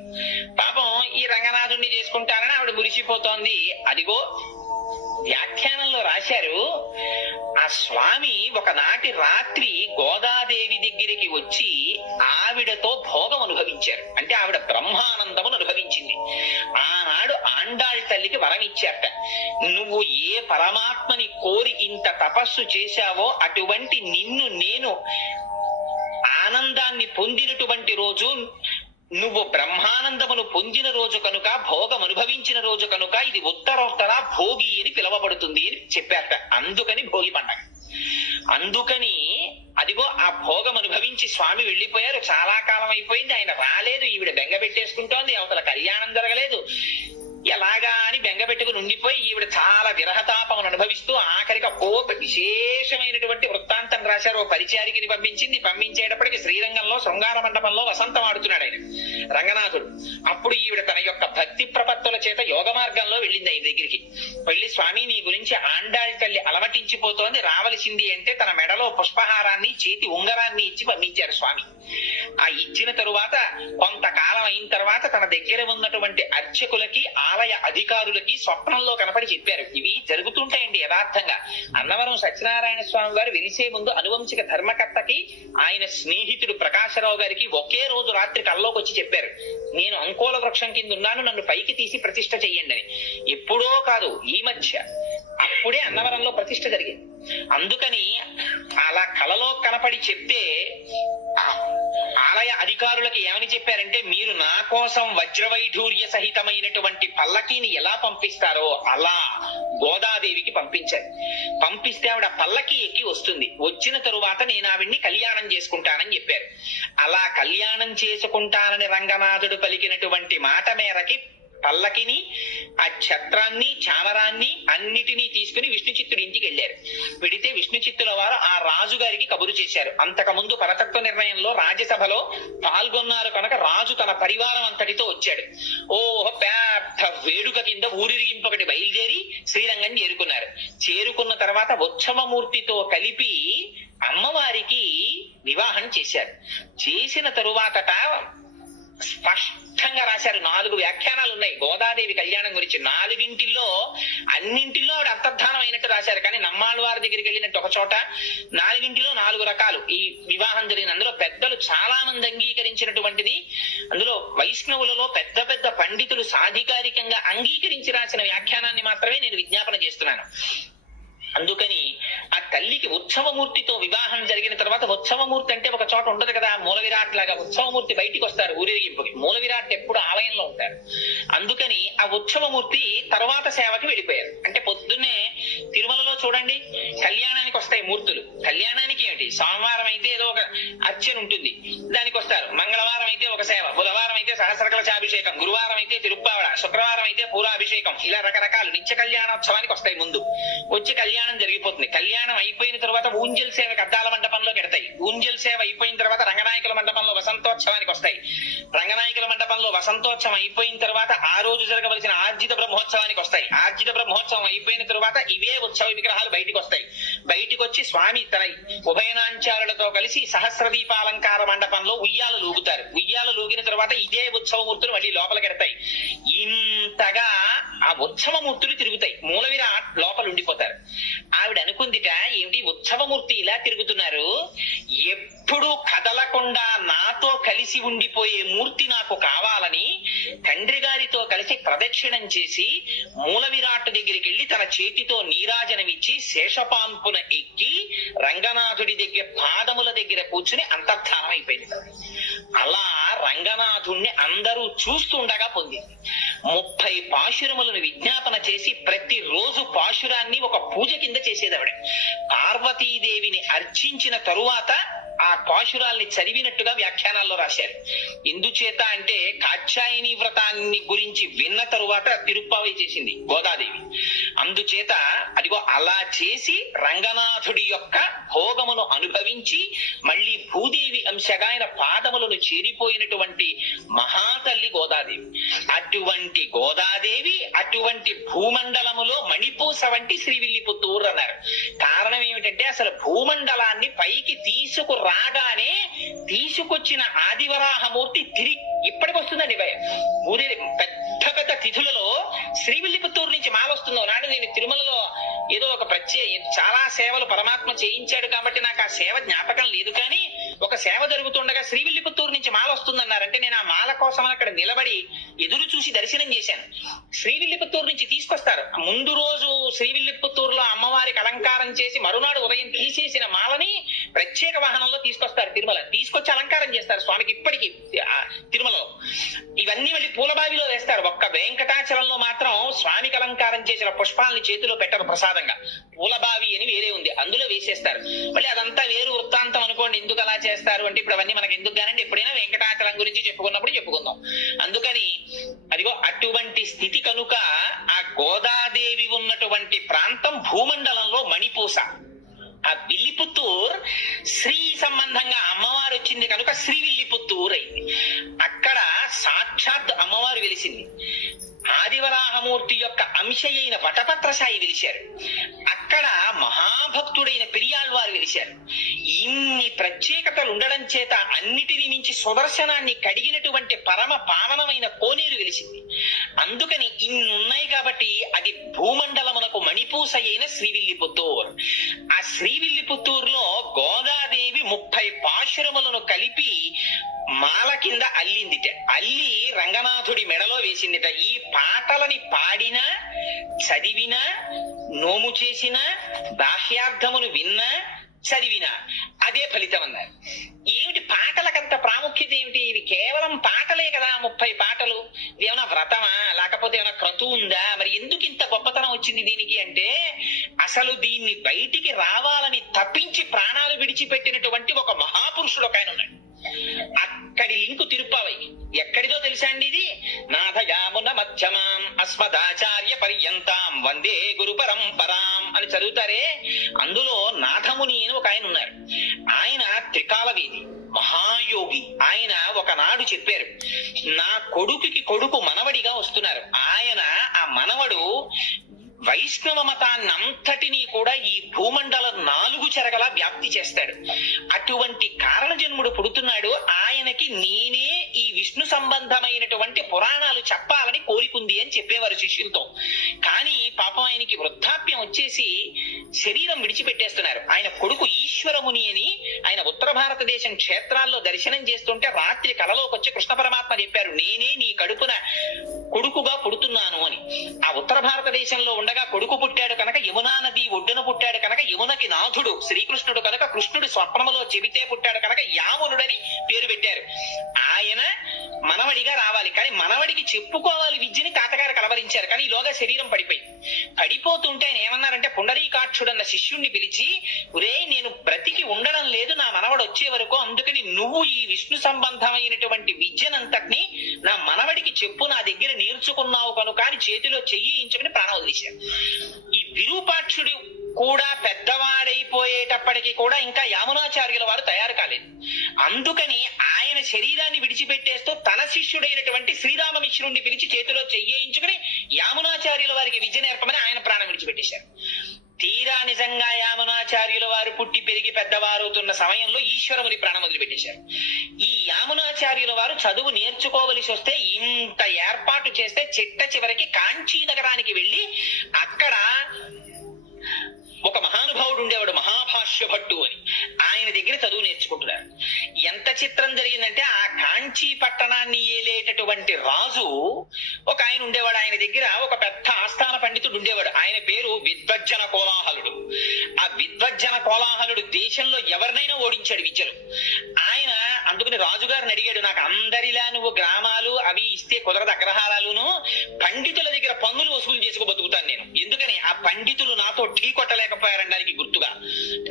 పాపం ఈ రంగనాథుడిని చేసుకుంటానని ఆవిడ మురిసిపోతోంది. అదిగో వ్యాఖ్యానంలో రాశారు, ఆ స్వామి ఒకనాటి రాత్రి గోదాదేవి దగ్గరికి వచ్చి ఆవిడతో భోగం అనుభవించారు. అంటే ఆవిడ బ్రహ్మానందమును అనుభవించింది. ఆనాడు ఆండాళ్ తల్లికి వరం ఇచ్చారట, నువ్వు ఏ పరమాత్మని కోరి ఇంత తపస్సు చేశావో అటువంటి నిన్ను నేను ఆనందాన్ని పొందినటువంటి రోజు, నువ్వు బ్రహ్మానందమును పొందిన రోజు కనుక, భోగం అనుభవించిన రోజు కనుక ఇది ఉత్తరోత్తర భోగి అని పిలవబడుతుంది అని చెప్పారట. అందుకని భోగి పండగ. అందుకని అదిగో ఆ భోగం అనుభవించి స్వామి వెళ్ళిపోయారు. చాలా కాలం అయిపోయింది, ఆయన రాలేదు. ఈవిడ బెంగ పెట్టేసుకుంటోంది, అవతల కళ్యాణం జరగలేదు. ఎలాగా అని బెంగ పెట్టుకుని ఉండిపోయి ఈవిడ చాలా విరహతాపం అనుభవిస్తూ ఆఖరికి అప్పో విశేషమైనటువంటి వృత్తాంతం రాశారు. ఓ పరిచారికని పంపించేటప్పటికి శ్రీరంగంలో శృంగార మండపంలో వసంతం ఆడుతున్నాడు ఆయన రంగనాథుడు. అప్పుడు ఈవిడ తన యొక్క భక్తి ప్రపత్తుల చేత యోగ మార్గంలో వెళ్ళింది ఆయన దగ్గరికి. వెళ్ళి, స్వామి నీ గురించి ఆండాళ్ తల్లి అలమటించిపోతోంది, రావలసింది అంటే తన మెడలో పుష్పహారాన్ని చేతి ఉంగరాన్ని ఇచ్చి పంపించారు స్వామి. ఆ ఇచ్చిన తరువాత కొంతకాలం అయిన తర్వాత తన దగ్గర ఉన్నటువంటి అర్చకులకి, ఆలయ అధికారులకి స్వప్నంలో కనపడి చెప్పారు. ఇవి జరుగుతుంటాయండి యథార్థంగా. అన్నవరం సత్యనారాయణ స్వామి వారు వెలిసే ముందు అనువంశిక ధర్మకర్తకి ఆయన స్నేహితుడు ప్రకాశరావు గారికి ఒకే రోజు రాత్రి కల్లోకి వచ్చి చెప్పారు, నేను అంకోల వృక్షం కింద ఉన్నాను, నన్ను పైకి తీసి ప్రతిష్ఠ చెయ్యండి అని. ఎప్పుడో కాదు, ఈ మధ్య అప్పుడే అన్నవరంలో ప్రతిష్ఠ జరిగింది. అందుకని అలా కలలో కనపడి చెప్తే ఆలయ అధికారులకి ఏమని చెప్పారంటే, మీరు నా కోసం వజ్రవైఢూర్య సహితమైనటువంటి పల్లకీని ఎలా పంపిస్తారో అలా గోదాదేవికి పంపించారు. పంపిస్తే ఆవిడ పల్లకి ఎక్కి వస్తుంది. వచ్చిన తరువాత నేను ఆవిడ్ని కళ్యాణం చేసుకుంటానని చెప్పారు. అలా కళ్యాణం చేసుకుంటానని రంగనాథుడు పలికినటువంటి మాట మేరకి పల్లకిని, ఆ ఛత్రాన్ని, చామరాన్ని అన్నిటినీ తీసుకుని విష్ణు చిత్తుడి ఇంటికి వెళ్ళారు. వెడితే విష్ణు చిత్తుల వారు ఆ రాజు గారికి కబురు చేశారు. అంతకుముందు పరతత్వ నిర్ణయంలో రాజ్యసభలో పాల్గొన్నారు కనుక రాజు తన పరివారం అంతటితో వచ్చాడు. పెద్ద వేడుక కింద ఊరిరిగింపొకటి బయలుదేరి శ్రీరంగం చేరుకున్నారు. చేరుకున్న తర్వాత ఉత్సవమూర్తితో కలిపి అమ్మవారికి వివాహం చేశారు. చేసిన తరువాతట స్పష్టంగా రాశారు. 4 వ్యాఖ్యానాలు ఉన్నాయి గోదాదేవి కళ్యాణం గురించి. 4గింటిలో అన్నింటిలో ఆవిడ అంతర్ధానం అయినట్టు రాశారు. కానీ నమ్మాళ్ళ వారి దగ్గరికి వెళ్ళినట్టు ఒక చోట 4గింటిలో 4 రకాలు ఈ వివాహం జరిగింది. అందులో పెద్దలు చాలా మంది అంగీకరించినటువంటిది. అందులో వైష్ణవులలో పెద్ద పెద్ద పండితులు సాధికారికంగా అంగీకరించి రాసిన వ్యాఖ్యానాన్ని మాత్రమే నేను విజ్ఞాపన చేస్తున్నాను. అందుకని ఆ తల్లికి ఉత్సవమూర్తితో వివాహం జరిగిన తర్వాత, ఉత్సవమూర్తి అంటే ఒక చోట ఉండదు కదా, మూల విరాట్ లాగా ఉత్సవమూర్తి బయటికి వస్తారు ఊరేగింపుకి. మూల విరాట్ ఎప్పుడు ఆలయంలో ఉంటారు. అందుకని ఆ ఉత్సవమూర్తి తర్వాత సేవకి వెళ్ళిపోయారు. అంటే పొద్దున్నే తిరుమలలో చూడండి కళ్యాణానికి వస్తాయి మూర్తులు. కళ్యాణానికి ఏమిటి, సోమవారం అయితే ఏదో ఒక అర్చన ఉంటుంది, దానికి వస్తారు. మంగళవారం అయితే ఒక సేవ, బుధవారం అయితే సహస్రకలశాభిషేకం, గురువారం అయితే తిరుప్పావడ, శుక్రవారం అయితే పూరాభిషేకం, ఇలా రకరకాలు నిత్య కళ్యాణోత్సవానికి వస్తాయి. ముందు వచ్చి కళ్యాణం జరిగిపోతుంది. కళ్యాణం అయిపోయిన తర్వాత ఊంజల్ సేవకి అద్దాల మండపంలో కెడతాయి. ఊంజల్ సేవ అయిపోయిన తర్వాత రంగనాయకుల మండపంలో వసంతోత్సవానికి వస్తాయి. రంగనాయకుల మండపంలో వసంతోత్సవం అయిపోయిన తర్వాత ఆ రోజు జరగవలసిన ఆర్జిత బ్రహ్మోత్సవానికి వస్తాయి. ఆర్జిత బ్రహ్మోత్సవం అయిపోయిన తర్వాత ఇవే ఉత్సవ విగ్రహాలు బయటికి వస్తాయి. బయటికి వచ్చి స్వామి తన ఉభయనాంచారులతో కలిసి సహస్రదీపాలంకార మండపంలో ఉయ్యాలు లూగుతారు. ఉయ్యాలు లూగిన తర్వాత ఇదే ఉత్సవమూర్తులు మళ్ళీ లోపలికెడతాయి. ఇంతగా ఆ ఉత్సవమూర్తులు తిరుగుతాయి. మూల విరాట్ లోపల ఉండిపోతారు. ఆవిడ అనుకుందిట, ఏమిటి ఉత్సవమూర్తి ఇలా తిరుగుతున్నారు, ఎప్పుడు కదలకుండా నాతో కలిసి ఉండిపోయే మూర్తి నాకు కావాలని తండ్రి గారితో కలిసి ప్రదక్షిణం చేసి మూల విరాట్ దగ్గరికి వెళ్లి తన చేతితో నీరాజనమిచ్చి శేషపాంపున ఎక్కి రంగనాథుడి దగ్గర పాదముల దగ్గర కూర్చుని అంతర్ధానం అయిపోయింది. అలా రంగనాథుణ్ణి అందరూ చూస్తుండగా పొందింది. 30 పాశురములను విజ్ఞాపన చేసి ప్రతిరోజు పాశురాన్ని ఒక పూజ కింద చేసేది ఆవిడ. పార్వతీదేవిని అర్చించిన తరువాత ఆ పాశురాల్ని చదివినట్టుగా వ్యాఖ్యానాల్లో రాశారు. ఎందుచేత అంటే కాత్యాయని వ్రతాన్ని గురించి విన్న తరువాత తిరుప్పావై చేసింది గోదాదేవి. అందుచేత అదిగో అలా చేసి రంగనాథుడి యొక్క భోగమును అనుభవించి మళ్ళీ భూదేవి అంశగా ఆయన పాదములను చేరిపోయినటువంటి మహాతల్లి గోదాదేవి. అటువంటి గోదాదేవి అటువంటి భూమండలములో మణిపూస వంటి శ్రీవిల్లిపుత్తూరు అన్నారు. కారణం ఏమిటంటే అసలు భూమండలాన్ని పైకి రాగానే తీసుకొచ్చిన ఆదివరాహమూర్తి తిరిగి ఇప్పటికి వస్తుందండి. భూదేవి పెద్ద పెద్ద తిథులలో శ్రీవిల్లిపుత్తూరు నుంచి మాల వస్తుందో నాడు నేను తిరుమలలో ఏదో ఒక చాలా సేవలు పరమాత్మ చేయించాడు కాబట్టి నాకు ఆ సేవ జ్ఞాపకం లేదు, కానీ ఒక సేవ జరుగుతుండగా శ్రీవిల్లిపుత్తూరు నుంచి మాల వస్తుందన్నారంటే నేను ఆ మాల కోసం అక్కడ నిలబడి ఎదురు చూసి దర్శనం చేశాను. శ్రీవిల్లిపుత్తూరు నుంచి తీసుకొస్తారు. ముందు రోజు శ్రీవిల్లిపుత్తూరులో అమ్మవారికి అలంకారం చేసి మరునాడు ఉదయం తీసేసిన మాలని ప్రత్యేక వాహనంలో తీసుకొస్తారు. తిరుమల తీసుకొచ్చి అలంకారం చేస్తారు స్వామికి ఇప్పటికీ తిరుమలలో. ఇవన్నీ మళ్ళీ పూలబావిలో వేస్తారు. ఒక్క వెంకటాచలంలో మాత్రం స్వామికి అలంకారం చేసిన పుష్పాలని చేతిలో పెట్టరు ప్రసాదంగా. పూలబావి అని వేరే ఉంది, అందులో వేసేస్తారు. మళ్ళీ అదంతా వేరు వృత్తాంతం అనుకోండి. ఎందుకు అలా చేస్తారు అంటే ఇప్పుడు అవన్నీ మనకి ఎందుకు కానండి, ఎప్పుడైనా వెంకటాచలం గురించి చెప్పుకున్నప్పుడు చెప్పుకుందాం. అందుకని అదిగో అటువంటి స్థితి కనుక ఆ గోదాదేవి ఉన్నటువంటి ప్రాంతం భూమండలంలో మణిపూస. ఆ విల్లిపుత్తూర్ శ్రీ సంబంధంగా అమ్మవారు వచ్చింది కనుక శ్రీవిల్లిపుత్తూరు అయింది. అక్కడ సాక్షాత్ అమ్మవారు వెలిసింది. ఆదివరాహమూర్తి యొక్క అంశ అయిన వటపత్రసాయి వెలిశారు. అక్కడ మహాభక్తుడైన పెరియాళ్వారు వెలిశారు. ఇన్ని ప్రత్యేకతలు ఉండడం చేత అన్నిటిని మించి సుదర్శనాన్ని కడిగినటువంటి పరమ పావనమైన కోనేరు వెలిసింది. అందుకని ఇన్ని ఉన్నాయి కాబట్టి అది భూమండలమునకు మణిపూస అయిన శ్రీవిల్లిపుత్తూరు. ఆ శ్రీవిల్లిపుత్తూరులో గోదాదేవి 30 పాశురములను కలిపి మాల కింద అల్లిందిట. అల్లి రంగనాథుడి మెడలో వేసిందిట. ఈ పాటలని పాడినా చదివినా నోము చేసినా బాహ్యార్థమును విన్నా చదివినా అదే ఫలితం అన్నారు. ఏమిటి పాటలకంత ప్రాముఖ్యత ఏమిటి? ఇవి కేవలం పాటలే కదా, 30 పాటలు. ఏమైనా వ్రతమా లేకపోతే ఏమైనా క్రతువు ఉందా? మరి ఎందుకు ఇంత గొప్పతనం వచ్చింది దీనికి అంటే అసలు దీన్ని బయటికి రావాలని తప్పించి ప్రాణాలు విడిచిపెట్టినటువంటి ఒక మహాపురుషుడు ఒక ఆయన ఉన్నాడు. అక్కడి లింకు తిరుప్పావై. ఎక్కడిదో తెలుసా అండి ఇది? నాథయామున మధ్యమాం అస్మదాచార్య పర్యంతాం వందే గురు పరంపరాం అని చదువుతారే, అందులో నాథముని అని ఒక ఆయన ఉన్నారు. ఆయన త్రికాలవేది మహాయోగి. ఆయన ఒకనాడు చెప్పారు, నా కొడుకుకి కొడుకు మనవడిగా వస్తున్నారు. ఆయన ఆ మనవడు వైష్ణవ మతాన్ని అంతటినీ కూడా ఈ భూమండల 4 చెరగలా వ్యాప్తి చేస్తాడు. అటువంటి కారణ జన్ముడు పుడుతున్నాడు. ఆయనకి నేనే ఈ విష్ణు సంబంధమైనటువంటి పురాణాలు చెప్పాలని కోరికుంది అని చెప్పేవారు శిష్యులతో. కానీ పాపం ఆయనకి వృద్ధాప్యం వచ్చేసి శరీరం విడిచిపెట్టేస్తున్నారు. ఆయన కొడుకు ఈశ్వరముని అని ఆయన ఉత్తర భారతదేశం క్షేత్రాల్లో దర్శనం చేస్తుంటే రాత్రి కలలోకి వచ్చి కృష్ణ పరమాత్మ చెప్పారు, నేనే నీ కడుపున కొడుకుగా పుడుతున్నాను అని. ఆ ఉత్తర భారతదేశంలో ఉండగా కొడుకు పుట్టాడు కనుక యమునా నది ఒడ్డున పుట్టాడు కనుక యమునకి నాథుడు శ్రీకృష్ణుడు కనుక కృష్ణుడు స్వప్నములో చెబితే పుట్టాడు కనుక యామునుడని పేరు పెట్టారు. ఆయన మనవడిగా రావాలి, కానీ మనవడికి చెప్పుకోవాలి విద్యని తాతగారు కలవరించారు. కానీ ఈలోగా శరీరం పడిపోతుంటే ఆయన ఏమన్నారంటే పుండరీకాక్షుడన్న శిష్యుణ్ణి పిలిచి, ఒరే నేను బ్రతికి ఉండడం లేదు నా మనవడు వచ్చే వరకు, అందుకని నువ్వు ఈ విష్ణు సంబంధమైనటువంటి విద్యనంతటిని నా మనవడికి చెప్పు, నా దగ్గర నేర్చుకున్నావు కనుక అని చేతిలో చెయ్యించుకుని ప్రాణం వదిలేశారు. ఈ విరూపాక్షుడు కూడా పెద్దవాడైపోయేటప్పటికీ కూడా ఇంకా యామునాచార్యుల వారు తయారు కాలేదు. అందుకని ఆయన శరీరాన్ని విడిచిపెట్టేస్తూ తన శిష్యుడైనటువంటి శ్రీరామమిశ్రుడిని పిలిచి చేతిలో చెయ్యించుకుని యామునాచార్యుల వారికి విద్య నేర్పమని ఆయన ప్రాణం విడిచిపెట్టేశారు. తీరా నిజంగా యామునాచార్యుల వారు పుట్టి పెరిగి పెద్దవారవుతున్న సమయంలో ఈశ్వరముని ప్రాణం వదిలిపెట్టేశారు. ఈ యామునాచార్యుల వారు చదువు నేర్చుకోవలసి వస్తే ఇంత ఏర్పాటు చేస్తే చిట్ట చివరికి కాంచీ నగరానికి వెళ్ళి అక్కడ ఒక మహానుభావుడు ఉండేవాడు, మహాభాష్య భట్టు అని. ఆయన దగ్గర చదువు నేర్చుకుంటున్నారు. ఎంత చిత్రం జరిగిందంటే ఆ కాంచీ పట్టణాన్ని ఏలేటటువంటి రాజు ఒక ఆయన ఉండేవాడు. ఆయన దగ్గర ఒక పెద్ద ఆస్థాన పండితుడు ఉండేవాడు. ఆయన పేరు విద్వజ్జన కోలాహలుడు. ఆ విద్వజ్జన కోలాహలుడు దేశంలో ఎవరినైనా ఓడించాడు విద్యలో. ఆయన అందుకని రాజుగారిని అడిగాడు, నాకు అందరిలా నువ్వు గ్రామాలు అవి ఇస్తే కుదరదు, అగ్రహారాలును, పండితుల దగ్గర పన్నులు వసూలు చేసుకో బతుకుతాను నేను. ఎందుకని ఆ పండితులు నాతో ఢీ కొట్టలేకపోయారనడానికి గుర్తుగా.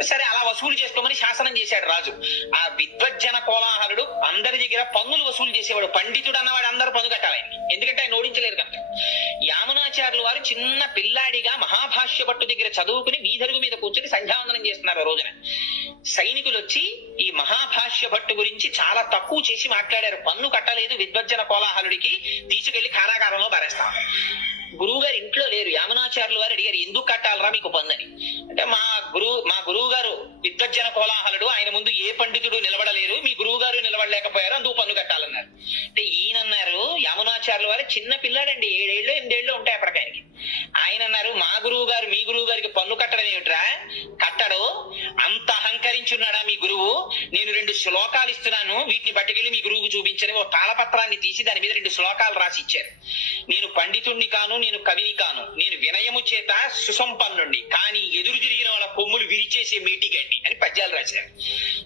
సరే అలా వసూలు చేసుకోమని శాసనం చేశాడు రాజు. ఆ విద్వజ్జన కోలాహలుడు అందరి దగ్గర పన్నులు వసూలు చేసేవాడు. పండితుడు అన్నవాడు అందరూ పన్ను కట్టాలి, ఎందుకంటే ఆయన ఓడించలేరు కనుక. యామునాచార్యులు వారు చిన్న పిల్లాడిగా మహాభాష్య భట్టు దగ్గర చదువుకుని వీధరుగు మీద కూర్చొని సంధ్యావందనం చేస్తున్నారు. ఆ రోజున సైనికులు వచ్చి ఈ మహాభాష్య భట్టు గురించి చాలా తక్కువ చేసి మాట్లాడారు. పన్ను కట్టలేదు విద్వజ్జన కోలాహలుడికి, తీసుకెళ్లి కారాగారంలో పారేస్తాం. గురువు గారు ఇంట్లో లేరు. యామునాచార్యులు వారు అడిగారు, ఎందుకు కట్టాలరా మీకు పన్నుని అంటే, మా గురువు గారు విద్వజ్జన కోలాహలుడు, ఆయన ముందు ఏ పండితుడు నిలబడలేరు, మీ గురువు గారు నిలబడలేకపోయారు, అందుకు పన్ను కట్టాలన్నారు. అంటే ఈయనన్నారు, యామునాచార్యులు వారు చిన్న పిల్లాడండి, 7 ఏళ్ళు 8 ఏళ్ళు ఉంటాయి అప్పటికాయనికి. ఆయన అన్నారు, మా గురువు గారు మీ గురువు గారికి పన్ను కట్టడం ఏమిట్రా, కట్టడు, అంత అహంకరించున్నాడా మీ గురువు? నేను 2 శ్లోకాలు ఇస్తున్నాను, వీటిని పట్టుకెళ్ళి మీ గురువుకు చూపించని ఓ తాళపత్రాన్ని తీసి దాని మీద 2 శ్లోకాలు రాసి ఇచ్చారు. నేను పండితుణ్ణి కాను, నేను కవిని కాను, నేను వినయము చేత సుసంపన్నుండి, కానీ ఎదురు తిరిగిన వాళ్ళ కొమ్ములు విరిచేసే మేటిగండి అని పద్యాలు రాశారు.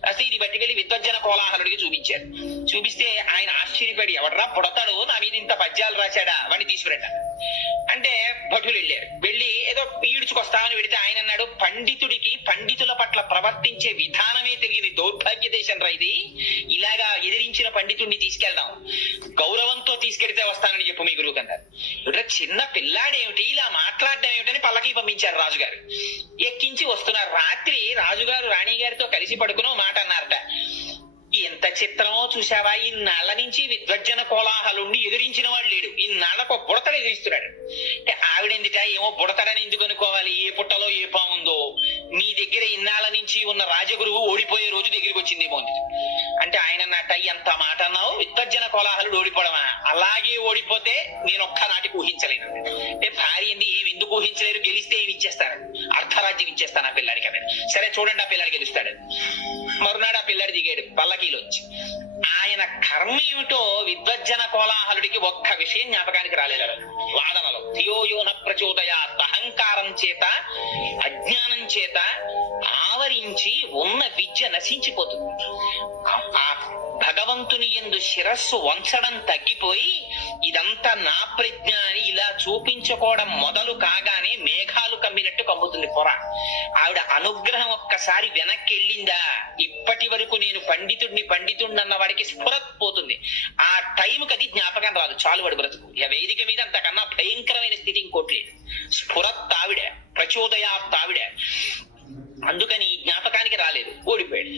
రాస్తే ఇది పట్టుకెళ్ళి విద్వజ్జన కోలాహలుడికి చూపించారు. చూపిస్తే ఆయన ఆశ్చర్యపడి, ఎవడ్రా పుడతాడు నా మీద ఇంత పద్యాలు రాశాడా, వాడిని తీసుకురండి అంటే భటులు వెళ్ళారు. వెళ్ళి ఏదో ఈడ్చుకొస్తామని పెడితే ఆయన అన్నాడు, పండితుడికి పండితుల పట్ల ప్రవర్తించే విధానమే తెలియని దౌర్భాగ్య దేశం రా ఇది, ఇలాగా ఎదిరించిన పండితుడిని తీసుకెళ్దాం, గౌరవంతో తీసుకెడితే వస్తానని చెప్పు మీ గురువు కన్నారు. ఇక్కడ చిన్న పిల్లాడేమిటి ఇలా మాట్లాడడం ఏమిటని పల్లకి పంపించారు రాజుగారు. ఎక్కించి వస్తున్నారు. రాత్రి రాజుగారు రాణి గారితో కలిసి పడుకునో మాట అన్నారట, ఎంత చిత్రమో చూసావా, ఇన్నాళ్ల నుంచి విద్వజ్జన కోలాహలుండి ఎదిరించిన వాడు లేడు, ఇన్నాళ్లకు బుడతడు ఎదిరిస్తున్నాడు. అంటే ఆవిడెందుట ఏమో బుడతడని ఎందుకు అనుకోవాలి, ఏ పుట్టలో ఏ పాముందో, మీ దగ్గర ఇన్నాళ్ల నుంచి ఉన్న రాజగురువు ఓడిపోయే రోజు దగ్గరికి వచ్చిందేమో అంటే ఆయన అన్నట్ట, ఎంత మాట అన్నావు, విద్వజ్జన కోలాహలుడు ఓడిపోవడమా, అలాగే ఓడిపోతే నేను ఒక్కనాటికి ఊహించలేను అంటే భార్య ఏమి ఎందుకు ఊహించలేరు, గెలిస్తే ఏమి ఇచ్చేస్తాను, అర్ధరాజ్యం ఇచ్చేస్తాను ఆ పిల్లాడికి అన్నాడు. సరే చూడండి ఆ పిల్లాడు గెలుస్తాడు. మరునాడు ఆ పిల్లాడు దిగాడు పల్లకీలోంచి. ఆయన కర్మ ఏమిటో విద్వజ్జన కోలాహలుడికి ఒక్క విషయం జ్ఞాపకానికి రాలేదు. వాదనలో ధియోయోన ప్రచోదయ, అహంకారం చేత అజ్ఞానం చేత ఆవరించి ఉన్న విద్య నశించిపోతుంది. ఆ భగవంతుని యందు శిరస్సు వంచడం తగ్గిపోయి ఇదంతా నా ప్రజ్ఞ అని ఇలా చూపించుకోవడం మొదలు కాగానే మేఘాలు కమ్మినట్టు కమ్ముతుంది పొర. ఆవిడ అనుగ్రహం ఒక్కసారి వెనక్కి వెళ్ళిందా, ఇప్పటి వరకు నేను పండితుడిని అన్న వాడికి స్ఫురత్ పోతుంది. ఆ టైంకి అది జ్ఞాపకం రాదు, చాలు వాడు బ్రతుకు. ఇక వేదిక మీద అంతకన్నా భయంకరమైన స్థితి ఇంకోట్లేదు. స్ఫురత్ ఆవిడ, ప్రచోదయాత్ ఆవిడ. అందుకని జ్ఞాపకానికి రాలేదు, ఓడిపోయాడు.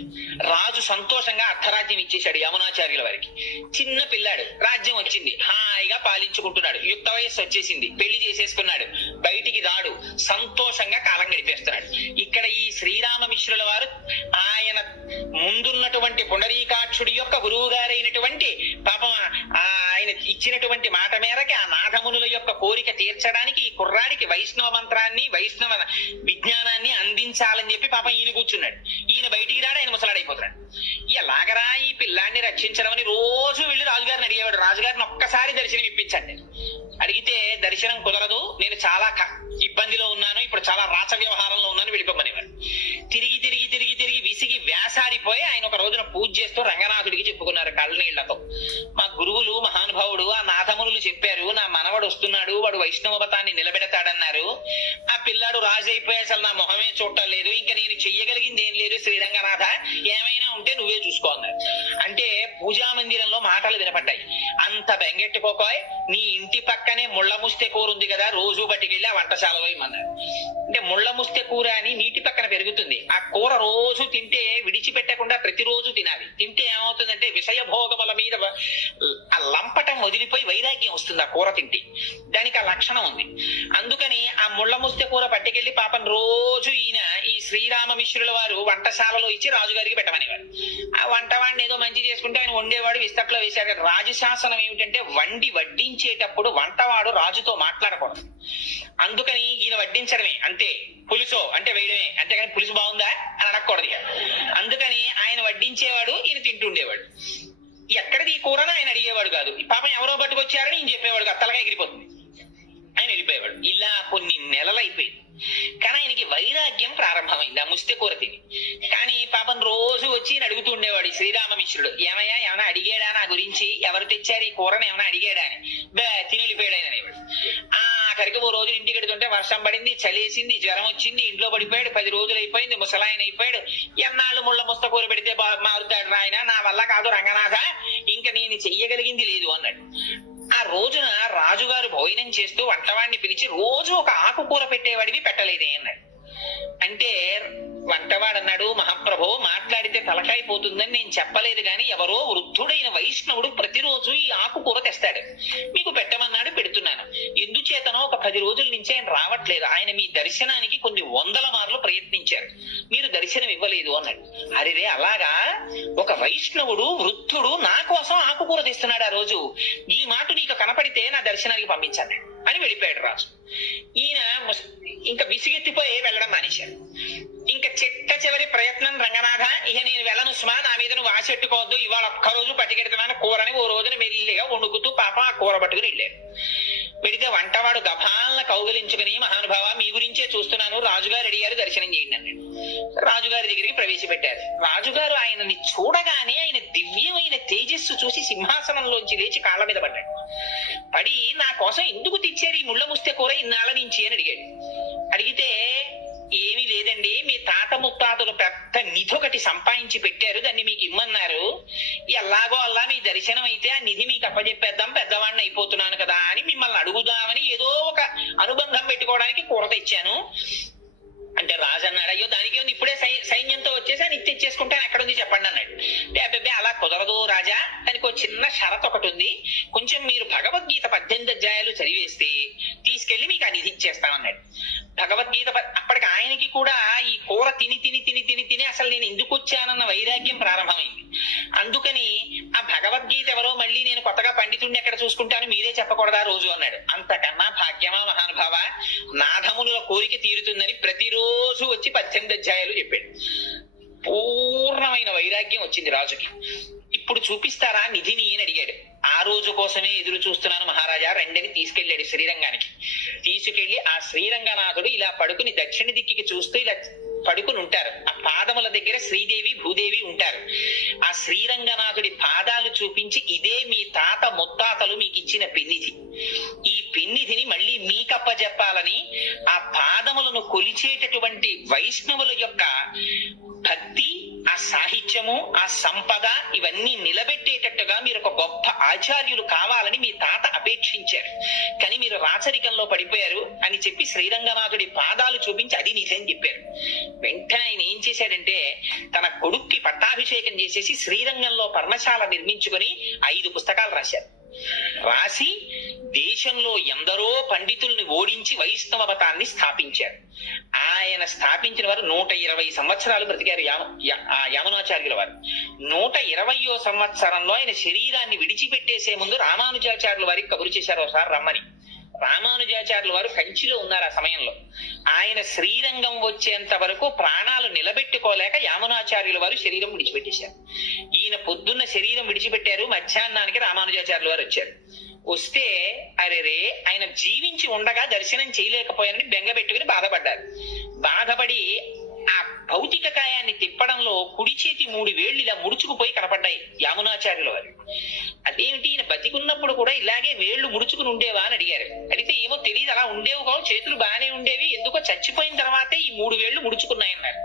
రాజు సంతోషంగా అర్ధరాజ్యం ఇచ్చేశాడు యమునాచార్యుల వారికి. చిన్న పిల్లాడు, రాజ్యం వచ్చింది, హాయిగా పాలించుకుంటున్నాడు, యుక్త వయస్సు వచ్చేసింది, పెళ్లి చేసేసుకున్నాడు, బయటికి రాడు, సంతోషంగా కాలం గడిపేస్తున్నాడు. ఇక్కడ ఈ శ్రీరామమిశ్రుల వారు ఆయన ముందున్నటువంటి పుండరీకాక్షుడి యొక్క గురువు గారైనటువంటి పాపం ఆయన ఇచ్చినటువంటి మాట మేరకి ఆ నాథమునుల యొక్క కోరిక తీర్చడానికి ఈ కుర్రాడికి వైష్ణవ మంత్రాన్ని వైష్ణవ విజ్ఞానాన్ని అందించాలని చెప్పి పాపం ఈయన కూర్చున్నాడు. ఈయన బయటికి రాడు, ఆయన ముసలాడైపోతున్నాడు. ఎలాగరా ఈ పిల్లాన్ని రక్షించడం అని రోజు వెళ్ళి రాజుగారిని అడిగేవాడు, రాజుగారిని ఒక్కసారి దర్శనం ఇప్పించండి. అడిగితే దర్శనం కుదరదు, నేను చాలా ఇబ్బందిలో ఉన్నాను, ఇప్పుడు చాలా రాచ వ్యవహారంలో ఉన్నాను, వెళ్ళిపోమనేవాడు. తిరిగి తిరిగి తిరిగి తిరిగి విసిగి వేసారిపోయి ఆయన ఒక రోజున పూజ చేస్తూ రంగనాథుడికి చెప్పుకున్నారు కళ్ళనీళ్లతో, మా గురువులు మహానుభావుడు ఆ నాథమునులు చెప్పారు, నా మనవడు వస్తున్నాడు, వాడు వైష్ణవ మతాన్ని నిలబెడతాడన్నారు, ఆ పిల్లాడు రాజు అయిపోయి అసలు నా మొహమే చూడలేదు, ఇంకా నేను చెయ్యగలిగింది ఏం లేదు, శ్రీరంగనాథ ఏమైనా ఉంటే నువ్వే చూసుకో అన్నారు. అంటే పూజా మందిరంలో మాటలు వినపడ్డాయి, అంత బెంగెట్టుకోకోయ్, నీ ఇంటి పక్కనే ముళ్ళ ముస్తె కూర ఉంది కదా, రోజు బట్టికెళ్ళి ఆ వంటశాలలో ఇమ్మన్నారు. అంటే ముళ్ళ ముస్తె కూర అని నీటి పక్కన పెరుగుతుంది, ఆ కూర రోజు తింటే విడిచిపెట్టకుండా ప్రతిరోజు తినాలి. తింటే ఏమవుతుందంటే విషయ భోగముల మీద ఆ లంపటం వదిలిపోయి వైరాగ్యం వస్తుంది ఆ కూర తింటే, దానికి ఆ లక్షణం ఉంది. అందుకని ఆ ముళ్ళ ముస్తె కూర పట్టుకెళ్లి పాపం రోజు ఈయన ఈ శ్రీరామమిశ్రుల వారు వంటశాలలో ఇచ్చి రాజుగారికి పెట్టమనేవారు. ఆ వంటవాడిని ఏదో మంచి చేసుకుంటే ఆయన వండేవాడు, విస్తట్లో వేశారు. రాజశాసనం ఏమిటంటే వడ్డించేటప్పుడు వంటవాడు రాజుతో మాట్లాడకూడదు. అందుకని ఈయన వడ్డించడమే అంతే, పులుసో అంటే వేయడమే, అంతేగాని పులుసు బాగుందా అని అడగకూడదు. అందుకని ఆయన వడ్డించేవాడు, ఈయన తింటుండేవాడు. ఎక్కడిది ఈ కూరని ఆయన అడిగేవాడు కాదు. పాపం ఎవరో పట్టుకొచ్చారని ఈయన చెప్పేవాడు కాదు, తలగా ఎగిరిపోతుంది. ఆయన వెళ్ళిపోయేవాడు. ఇలా కొన్ని నెలలు అయిపోయింది. కానీ ఆయనకి వైరాగ్యం ప్రారంభమైంది ఆ ముస్తెకూర తిని. కానీ పాపం రోజు వచ్చి అడుగుతూ ఉండేవాడు శ్రీరామమిశ్రుడు, ఏమయ్యా ఏమైనా అడిగాడా నా గురించి, ఎవరు తెచ్చారు ఈ కూరని ఏమైనా అడిగాడా అని. తిని వెళ్ళిపోయాడు ఆయన అనేవాడు. ఆఖరికి ఓ రోజు ఇంటికి వెడుతుంటే వర్షం పడింది, చలేసింది, జ్వరం వచ్చింది, ఇంట్లో పడిపోయాడు. 10 రోజులు అయిపోయింది, ముసలాయన అయిపోయాడు. ఎన్నాళ్ళు ముళ్ళ ముస్తకూర పెడితే మారుతాడు ఆయన, నా వల్ల కాదు రంగనాథ, ఇంకా నేను చెయ్యగలిగింది లేదు అన్నాడు. ఆ రోజున రాజుగారు భోజనం చేస్తూ వంటవాడిని పిలిచి, రోజు ఒక ఆకుకూర పెట్టేవాడివి పెట్టలేదే అన్నాడు. అంటే వంటవాడు అన్నాడు, మహాప్రభో మాట్లాడితే తలకాయ పోతుందని నేను చెప్పలేదు, కానీ ఎవరో వృద్ధుడైన వైష్ణవుడు ప్రతిరోజు ఈ ఆకుకూర తెస్తాడు, మీకు పెట్టమన్నాడు, పెడుతున్నాను. ఎందుచేతనో ఒక 10 రోజుల నుంచి ఆయన రావట్లేదు, ఆయన మీ దర్శనానికి కొన్ని 100 మార్లు ప్రయత్నించారు, మీరు దర్శనం ఇవ్వలేదు అన్నాడు. అరే అలాగా ఒక వైష్ణవుడు వృద్ధుడు నా కోసం ఆకుకూర తెస్తున్నాడు ఆ రోజు, ఈ మాట నీకు కనపడితే నా దర్శనానికి పంపించాను అని వెళ్ళిపోయాడు రాజు. ఈయన ఇంకా విసిగెత్తిపోయి వెళ్ళడం మానేశాడు. ఇంకా చిట్ట చివరి ప్రయత్నం, రంగనాథ ఇక నేను వెళ్ళను సుమా, నా మీద నువ్వు ఆశెట్టుకోవద్దు, ఇవాళ ఒక్కరోజు పట్టుకెడుతున్నాను కూరని ఓ రోజున మెల్లిగా వండుకుతూ పాపం ఆ కూర పట్టుకుని వెళ్ళాడు. పెడితే వంటవాడు గభాలన కౌగలించుకుని, మహానుభావ మీ గురించే చూస్తున్నాను, రాజుగారు అడిగారు దర్శనం చేయండి అన్నాడు. రాజుగారి దగ్గరికి ప్రవేశపెట్టారు. రాజుగారు ఆయనని చూడగానే ఆయన దివ్యమైన తేజస్సు చూసి సింహాసనంలోంచి లేచి కాళ్ళ మీద పడ్డాడు. పడి నా కోసం ఎందుకు తెచ్చారు ఈ ముళ్ళ ముస్తె కూర ఇన్నాళ్ళ నుంచి అని అడిగాడు. అడిగితే ఏమీ లేదండి, మీ తాత ముత్తాతలు పెద్ద నిధి ఒకటి సంపాదించి పెట్టారు, దాన్ని మీకు ఇమ్మన్నారు, ఎలాగో అలా మీ దర్శనం అయితే ఆ నిధి మీకు అప్పచెప్పేద్దాం, పెద్దవాడిని అయిపోతున్నాను కదా అని మిమ్మల్ని అడుగుదామని ఏదో ఒక అనుబంధం పెట్టుకోవడానికి కూర తెచ్చాను అంటే రాజు అన్నాడు, అయ్యో దానికి ఉంది, ఇప్పుడే సైన్యంతో వచ్చేసి అని తెచ్చేసుకుంటాను, ఎక్కడుంది చెప్పండి అన్నాడు. అబ్బాయి అలా కుదరదు రాజా, దానికి ఒక చిన్న షరత్ ఒకటి ఉంది, కొంచెం మీరు భగవద్గీత 18 అధ్యాయాలు చదివేస్తే తీసుకెళ్లి మీకు ఆ నిధి ఇచ్చేస్తామన్నాడు. భగవద్గీత అప్పటికి ఆయనకి కూడా ఈ కూర తిని తిని తిని తిని తిని అసలు నేను ఎందుకు వచ్చానన్న వైరాగ్యం ప్రారంభమైంది. అందుకని ఆ భగవద్గీత ఎవరో మళ్ళీ నేను కొత్తగా పండితుడిని ఎక్కడ చూసుకుంటాను, మీరే చెప్పకూడదా రోజు అన్నాడు. అంతకన్నా భాగ్యమా మహానుభావ, నాథముల కోరిక తీరుతుందని ప్రతిరోజు వచ్చి 18 అధ్యాయాలు చెప్పాడు. పూర్ణమైన వైరాగ్యం వచ్చింది రాజుకి. ఇప్పుడు చూపిస్తారా నిధిని అని అడిగాడు. ఆ రోజు కోసమే ఎదురు చూస్తున్నాను మహారాజా, రెండని తీసుకెళ్లాడు శ్రీరంగానికి. తీసుకెళ్లి ఆ శ్రీరంగనాథుడు ఇలా పడుకుని దక్షిణ దిక్కికి చూస్తూ ఇలా పడుకుని ఉంటారు. ఆ పాదముల దగ్గర శ్రీదేవి భూదేవి ఉంటారు. ఆ శ్రీరంగనాథుడి పాదాలు చూపించి, ఇదే మీ తాత ముత్తాతలు మీకు ఇచ్చిన పెన్నిధి, ఈ పెన్నిధిని మళ్ళీ మీకప్పజెప్పాలని ఆ పాదములను కొలిచేటటువంటి వైష్ణవుల యొక్క భక్తి, ఆ సాహిత్యము, ఆ సంపద ఇవన్నీ నిలబెట్టేటట్టుగా మీరు ఒక గొప్ప ఆచార్యులు కావాలని మీ తాత అపేక్షించారు, కానీ మీరు రాచరికంలో పడిపోయారు అని చెప్పి శ్రీరంగనాథుడి పాదాలు చూపించి అది నిజం చెప్పారు. వెంటనే ఆయన ఏం చేశాడంటే తన కొడుక్కి పట్టాభిషేకం చేసేసి శ్రీరంగంలో పర్ణశాల నిర్మించుకొని 5 పుస్తకాలు రాశారు. రాసి దేశంలో ఎందరో పండితుల్ని ఓడించి వైష్ణవ మతాన్ని స్థాపించారు. ఆయన స్థాపించిన వారు 120 సంవత్సరాలు బ్రతికారు. యామునాచార్యుల వారు 120వ సంవత్సరంలో ఆయన శరీరాన్ని విడిచిపెట్టేసే ముందు రామానుజాచార్యుల వారికి కబురు చేశారు ఒకసారి రమ్మని. రామానుజాచార్యుల వారు కంచిలో ఉన్నారు ఆ సమయంలో. ఆయన శ్రీరంగం వచ్చేంత వరకు ప్రాణాలు నిలబెట్టుకోలేక యామునాచార్యుల వారు శరీరం విడిచిపెట్టేశారు. ఈయన పొద్దున్న శరీరం విడిచిపెట్టారు, మధ్యాహ్నానికి రామానుజాచార్యుల వారు వచ్చారు. వస్తే అరెరే ఆయన జీవించి ఉండగా దర్శనం చేయలేకపోయారని బెంగ పెట్టుకుని బాధపడ్డారు. బాధపడి ఆ భౌతిక కాయాన్ని తిప్పడంలో కుడి చేతి 3 వేళ్లు ఇలా ముడుచుకుపోయి కనపడ్డాయి యామునాచార్యుల వారు. అదేమిటి, ఈయన బతికున్నప్పుడు కూడా ఇలాగే వేళ్లు ముడుచుకుని ఉండేవా అని అడిగారు. అడిగితే ఏమో తెలియదు, అలా ఉండేవి కావు, చేతులు బాగానే ఉండేవి, ఎందుకో చచ్చిపోయిన తర్వాతే ఈ 3 వేళ్లు ముడుచుకున్నాయన్నారు.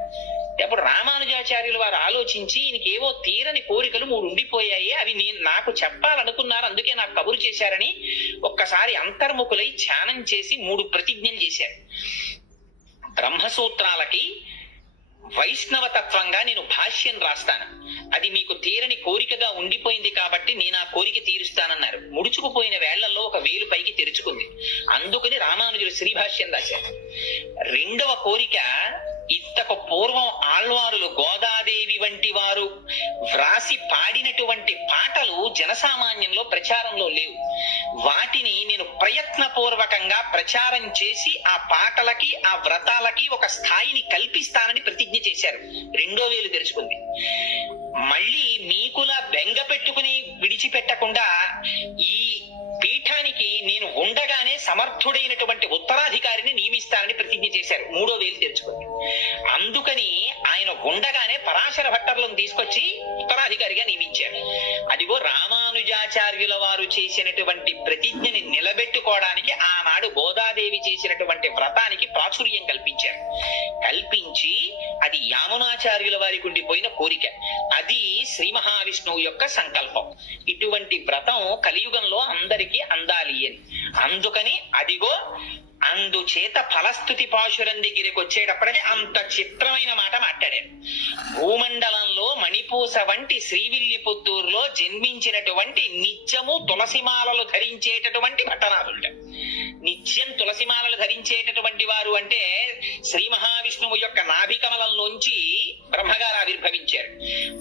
అప్పుడు రామానుజాచార్యుల వారు ఆలోచించి, ఈయనకి ఏవో తీరని కోరికలు 3 ఉండిపోయాయి, అవి నాకు చెప్పాలనుకున్నారు, అందుకే నాకు కబురు చేశారని ఒక్కసారి అంతర్ముఖులై ధ్యానం చేసి 3 ప్రతిజ్ఞలు చేశారు. బ్రహ్మసూత్రాలకి వైష్ణవ తత్వంగా నేను భాష్యం రాస్తాను, అది మీకు తీరని కోరికగా ఉండిపోయింది కాబట్టి నేను ఆ కోరిక తీరుస్తానన్నారు. ముడుచుకుపోయిన వేళ్లలో ఒక వేలు పైకి తెరుచుకుంది, అందుకని రామానుజుడు శ్రీభాష్యం రాశారు. 2వ కోరిక, ఇంతకు పూర్వం ఆళ్వారులు గోదాదేవి వంటి వారు వ్రాసి పాడినటువంటి పాటలు జనసామాన్యంలో ప్రచారంలో లేవు, వాటిని నేను ప్రయత్నపూర్వకంగా ప్రచారం చేసి ఆ పాటలకి ఆ వ్రతాలకి ఒక స్థాయిని కల్పిస్తానని ప్రతిజ్ఞ చేశారు. 2వ వేలు తెరుచుకుంది. మళ్ళీ మీకులా బెంగ పెట్టుకుని విడిచిపెట్టకుండా ఈ పీఠానికి నేను ఉండగానే సమర్థుడైనటువంటి ఉత్తరాధికారిని నియమిస్తానని ప్రతిజ్ఞ చేశారు 3వ వేలు తెరుచుకొని. అందుకని ఆయన ఉండగానే పరాశర భట్టర్లను తీసుకొచ్చి ఉత్తరాధికారిగా నియమించారు. అదిగో రామానుజాచార్యుల వారు చేసినటువంటి ప్రతిజ్ఞని నిలబెట్టుకోవడానికి ఆనాడు గోదాదేవి చేసినటువంటి వ్రతానికి ప్రాచుర్యం కల్పించారు. కల్పించి అది యామునాచార్యుల వారికి ఉండిపోయిన కోరిక, అది శ్రీ మహావిష్ణువు యొక్క సంకల్పం. ఇటువంటి వ్రతం కలియుగంలో అందరికీ అందాలి అని. అందుకని అదిగో అందుచేత ఫలస్థుతి పాశురం దగ్గరికి వచ్చేటప్పటికి అంత చిత్రమైన మాట మాట్లాడారు. భూమండలంలో మణిపూస వంటి శ్రీవిల్లిపుత్తూరులో జన్మించినటువంటి నిత్యము తులసిమాలలు ధరించేటటువంటి భట్టనాథులుట. నిత్యం తులసిమాలలు ధరించేటటువంటి వారు అంటే శ్రీ మహావిష్ణువు యొక్క నాభికమలంలోంచి బ్రహ్మగారు ఆవిర్భవించారు.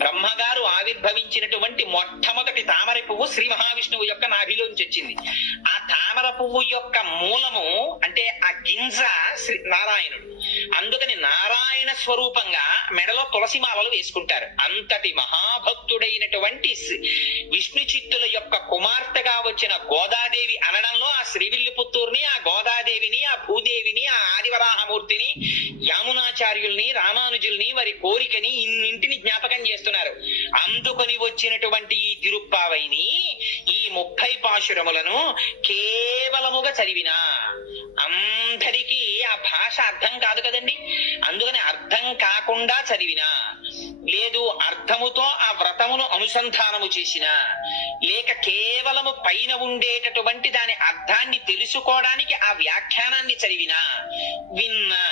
బ్రహ్మగారు ఆవిర్భవించినటువంటి మొట్టమొదటి తామర పువ్వు శ్రీ మహావిష్ణువు యొక్క నాభిలోంచి వచ్చింది. ఆ తామర పువ్వు యొక్క మూలము అంటే ఆ గింజ శ్రీ నారాయణుడు. అందుకని నారాయణ స్వరూపంగా మెడలో తులసిమాలలు వేసుకుంటారు. అంతటి మహాభక్తుడైనటువంటి విష్ణు చిత్తుల యొక్క కుమార్తెగా వచ్చిన గోదాదేవి అనడంలో ఆ శ్రీవిల్లిపుత్తూరుని, ఆ గోదాదేవిని, ఆ భూదేవిని, ఆ ఆదివరాహమూర్తిని, యామునాచార్యుల్ని, రామానుజుల్ని, వారి కోరికని ఇన్నింటిని జ్ఞాపకం చేస్తున్నారు. అందుకొని వచ్చినటువంటి ఈ తిరుప్పావైని ఈ 30 పాశురములను కేవలముగా చదివినా అందరికీ ఆ భాష అర్థం కాదు కదండి. అందుకని అర్థం కాకుండా చదివినా, లేదు అర్థముతో ఆ వ్రతమును అనుసంధానము చేసినా, లేక కేవలము పైన ఉండేటటువంటి దాని అర్థాన్ని తెలుసుకోవడానికి ఆ వ్యాఖ్యానాన్ని చదివినా, విన్నా,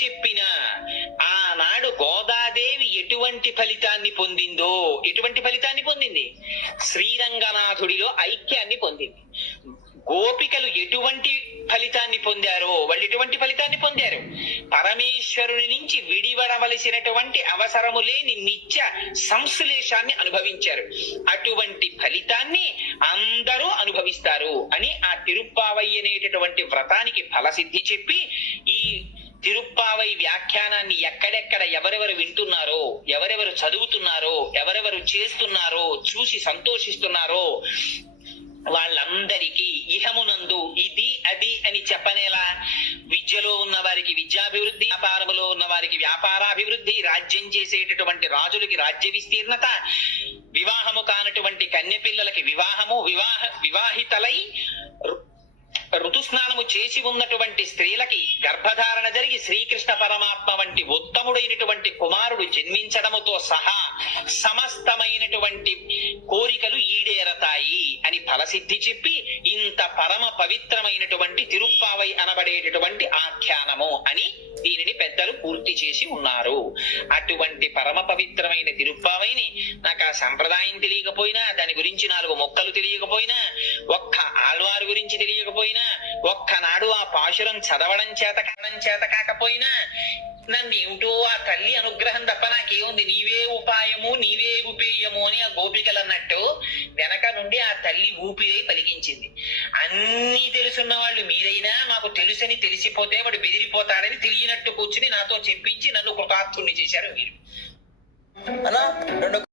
చెప్పినా, ఆనాడు గోదాదేవి ఎటువంటి ఫలితాన్ని పొందిందో, ఎటువంటి ఫలితాన్ని పొందింది? శ్రీరంగనాథుడిలో ఐక్యాన్ని పొందింది. గోపికలు ఎటువంటి ఫలితాన్ని పొందారో వాళ్ళు ఎటువంటి ఫలితాన్ని పొందారు? పరమేశ్వరుని నుంచి విడివడవలసినటువంటి అవసరము లేని నిత్య సంశ్లేషాన్ని అనుభవించారు. అటువంటి ఫలితాన్ని అందరూ అనుభవిస్తారు అని ఆ తిరుప్పావై అనేటటువంటి వ్రతానికి ఫలసిద్ధి చెప్పి, ఈ తిరుప్పావై వ్యాఖ్యానాన్ని ఎక్కడెక్కడ ఎవరెవరు వింటున్నారో, ఎవరెవరు చదువుతున్నారో, ఎవరెవరు చేస్తున్నారో, చూసి సంతోషిస్తున్నారో వాళ్ళందరికీ ఇహమునందు ఇది అది అని చెప్పనేలా, విద్యలో ఉన్న వారికి విద్యాభివృద్ధి, వ్యాపారములో ఉన్న వారికి వ్యాపారాభివృద్ధి, రాజ్యం చేసేటటువంటి రాజులకి రాజ్య విస్తీర్ణత, వివాహము కానటువంటి కన్య పిల్లలకి వివాహము, వివాహితలై ఋతుస్నానము చేసి ఉన్నటువంటి స్త్రీలకి గర్భధారణ జరిగి శ్రీకృష్ణ పరమాత్మ వంటి ఉత్తముడైనటువంటి కుమారుడు జన్మించడముతో సహా సమస్తమైనటువంటి కోరికలు ఈడేరతాయి అని ఫలసిద్ధి చెప్పి, ఇంత పరమ పవిత్రమైనటువంటి తిరుప్పావై అనబడేటటువంటి ఆఖ్యానము అని దీనిని పెద్దలు పూర్తి చేసి ఉన్నారు. అటువంటి పరమ పవిత్రమైన తిరుప్పావైని నాకు ఆ సంప్రదాయం తెలియకపోయినా, దాని గురించి 4 మొక్కలు తెలియకపోయినా, ఒక్క ఆళ్వారి గురించి తెలియకపోయినా, ఒక్కనాడు ఆ పాశురం చదవడం చేత కాకపోయినా, నన్ను ఏమిటో ఆ తల్లి అనుగ్రహం తప్ప నాకేముంది, నీవే ఉపాయము నీవే ఉపేయము అని ఆ గోపికలు అన్నట్టు వెనక నుండి ఆ తల్లి ఊపిరి పలికించింది. అన్నీ తెలుసున్న వాళ్ళు మీరైనా మాకు తెలుసని తెలిసిపోతే వాడు బెదిరిపోతాడని తెలియనట్టు కూర్చుని నాతో చెప్పించి నన్ను కృతార్థుణ్ణి చేశారు మీరు.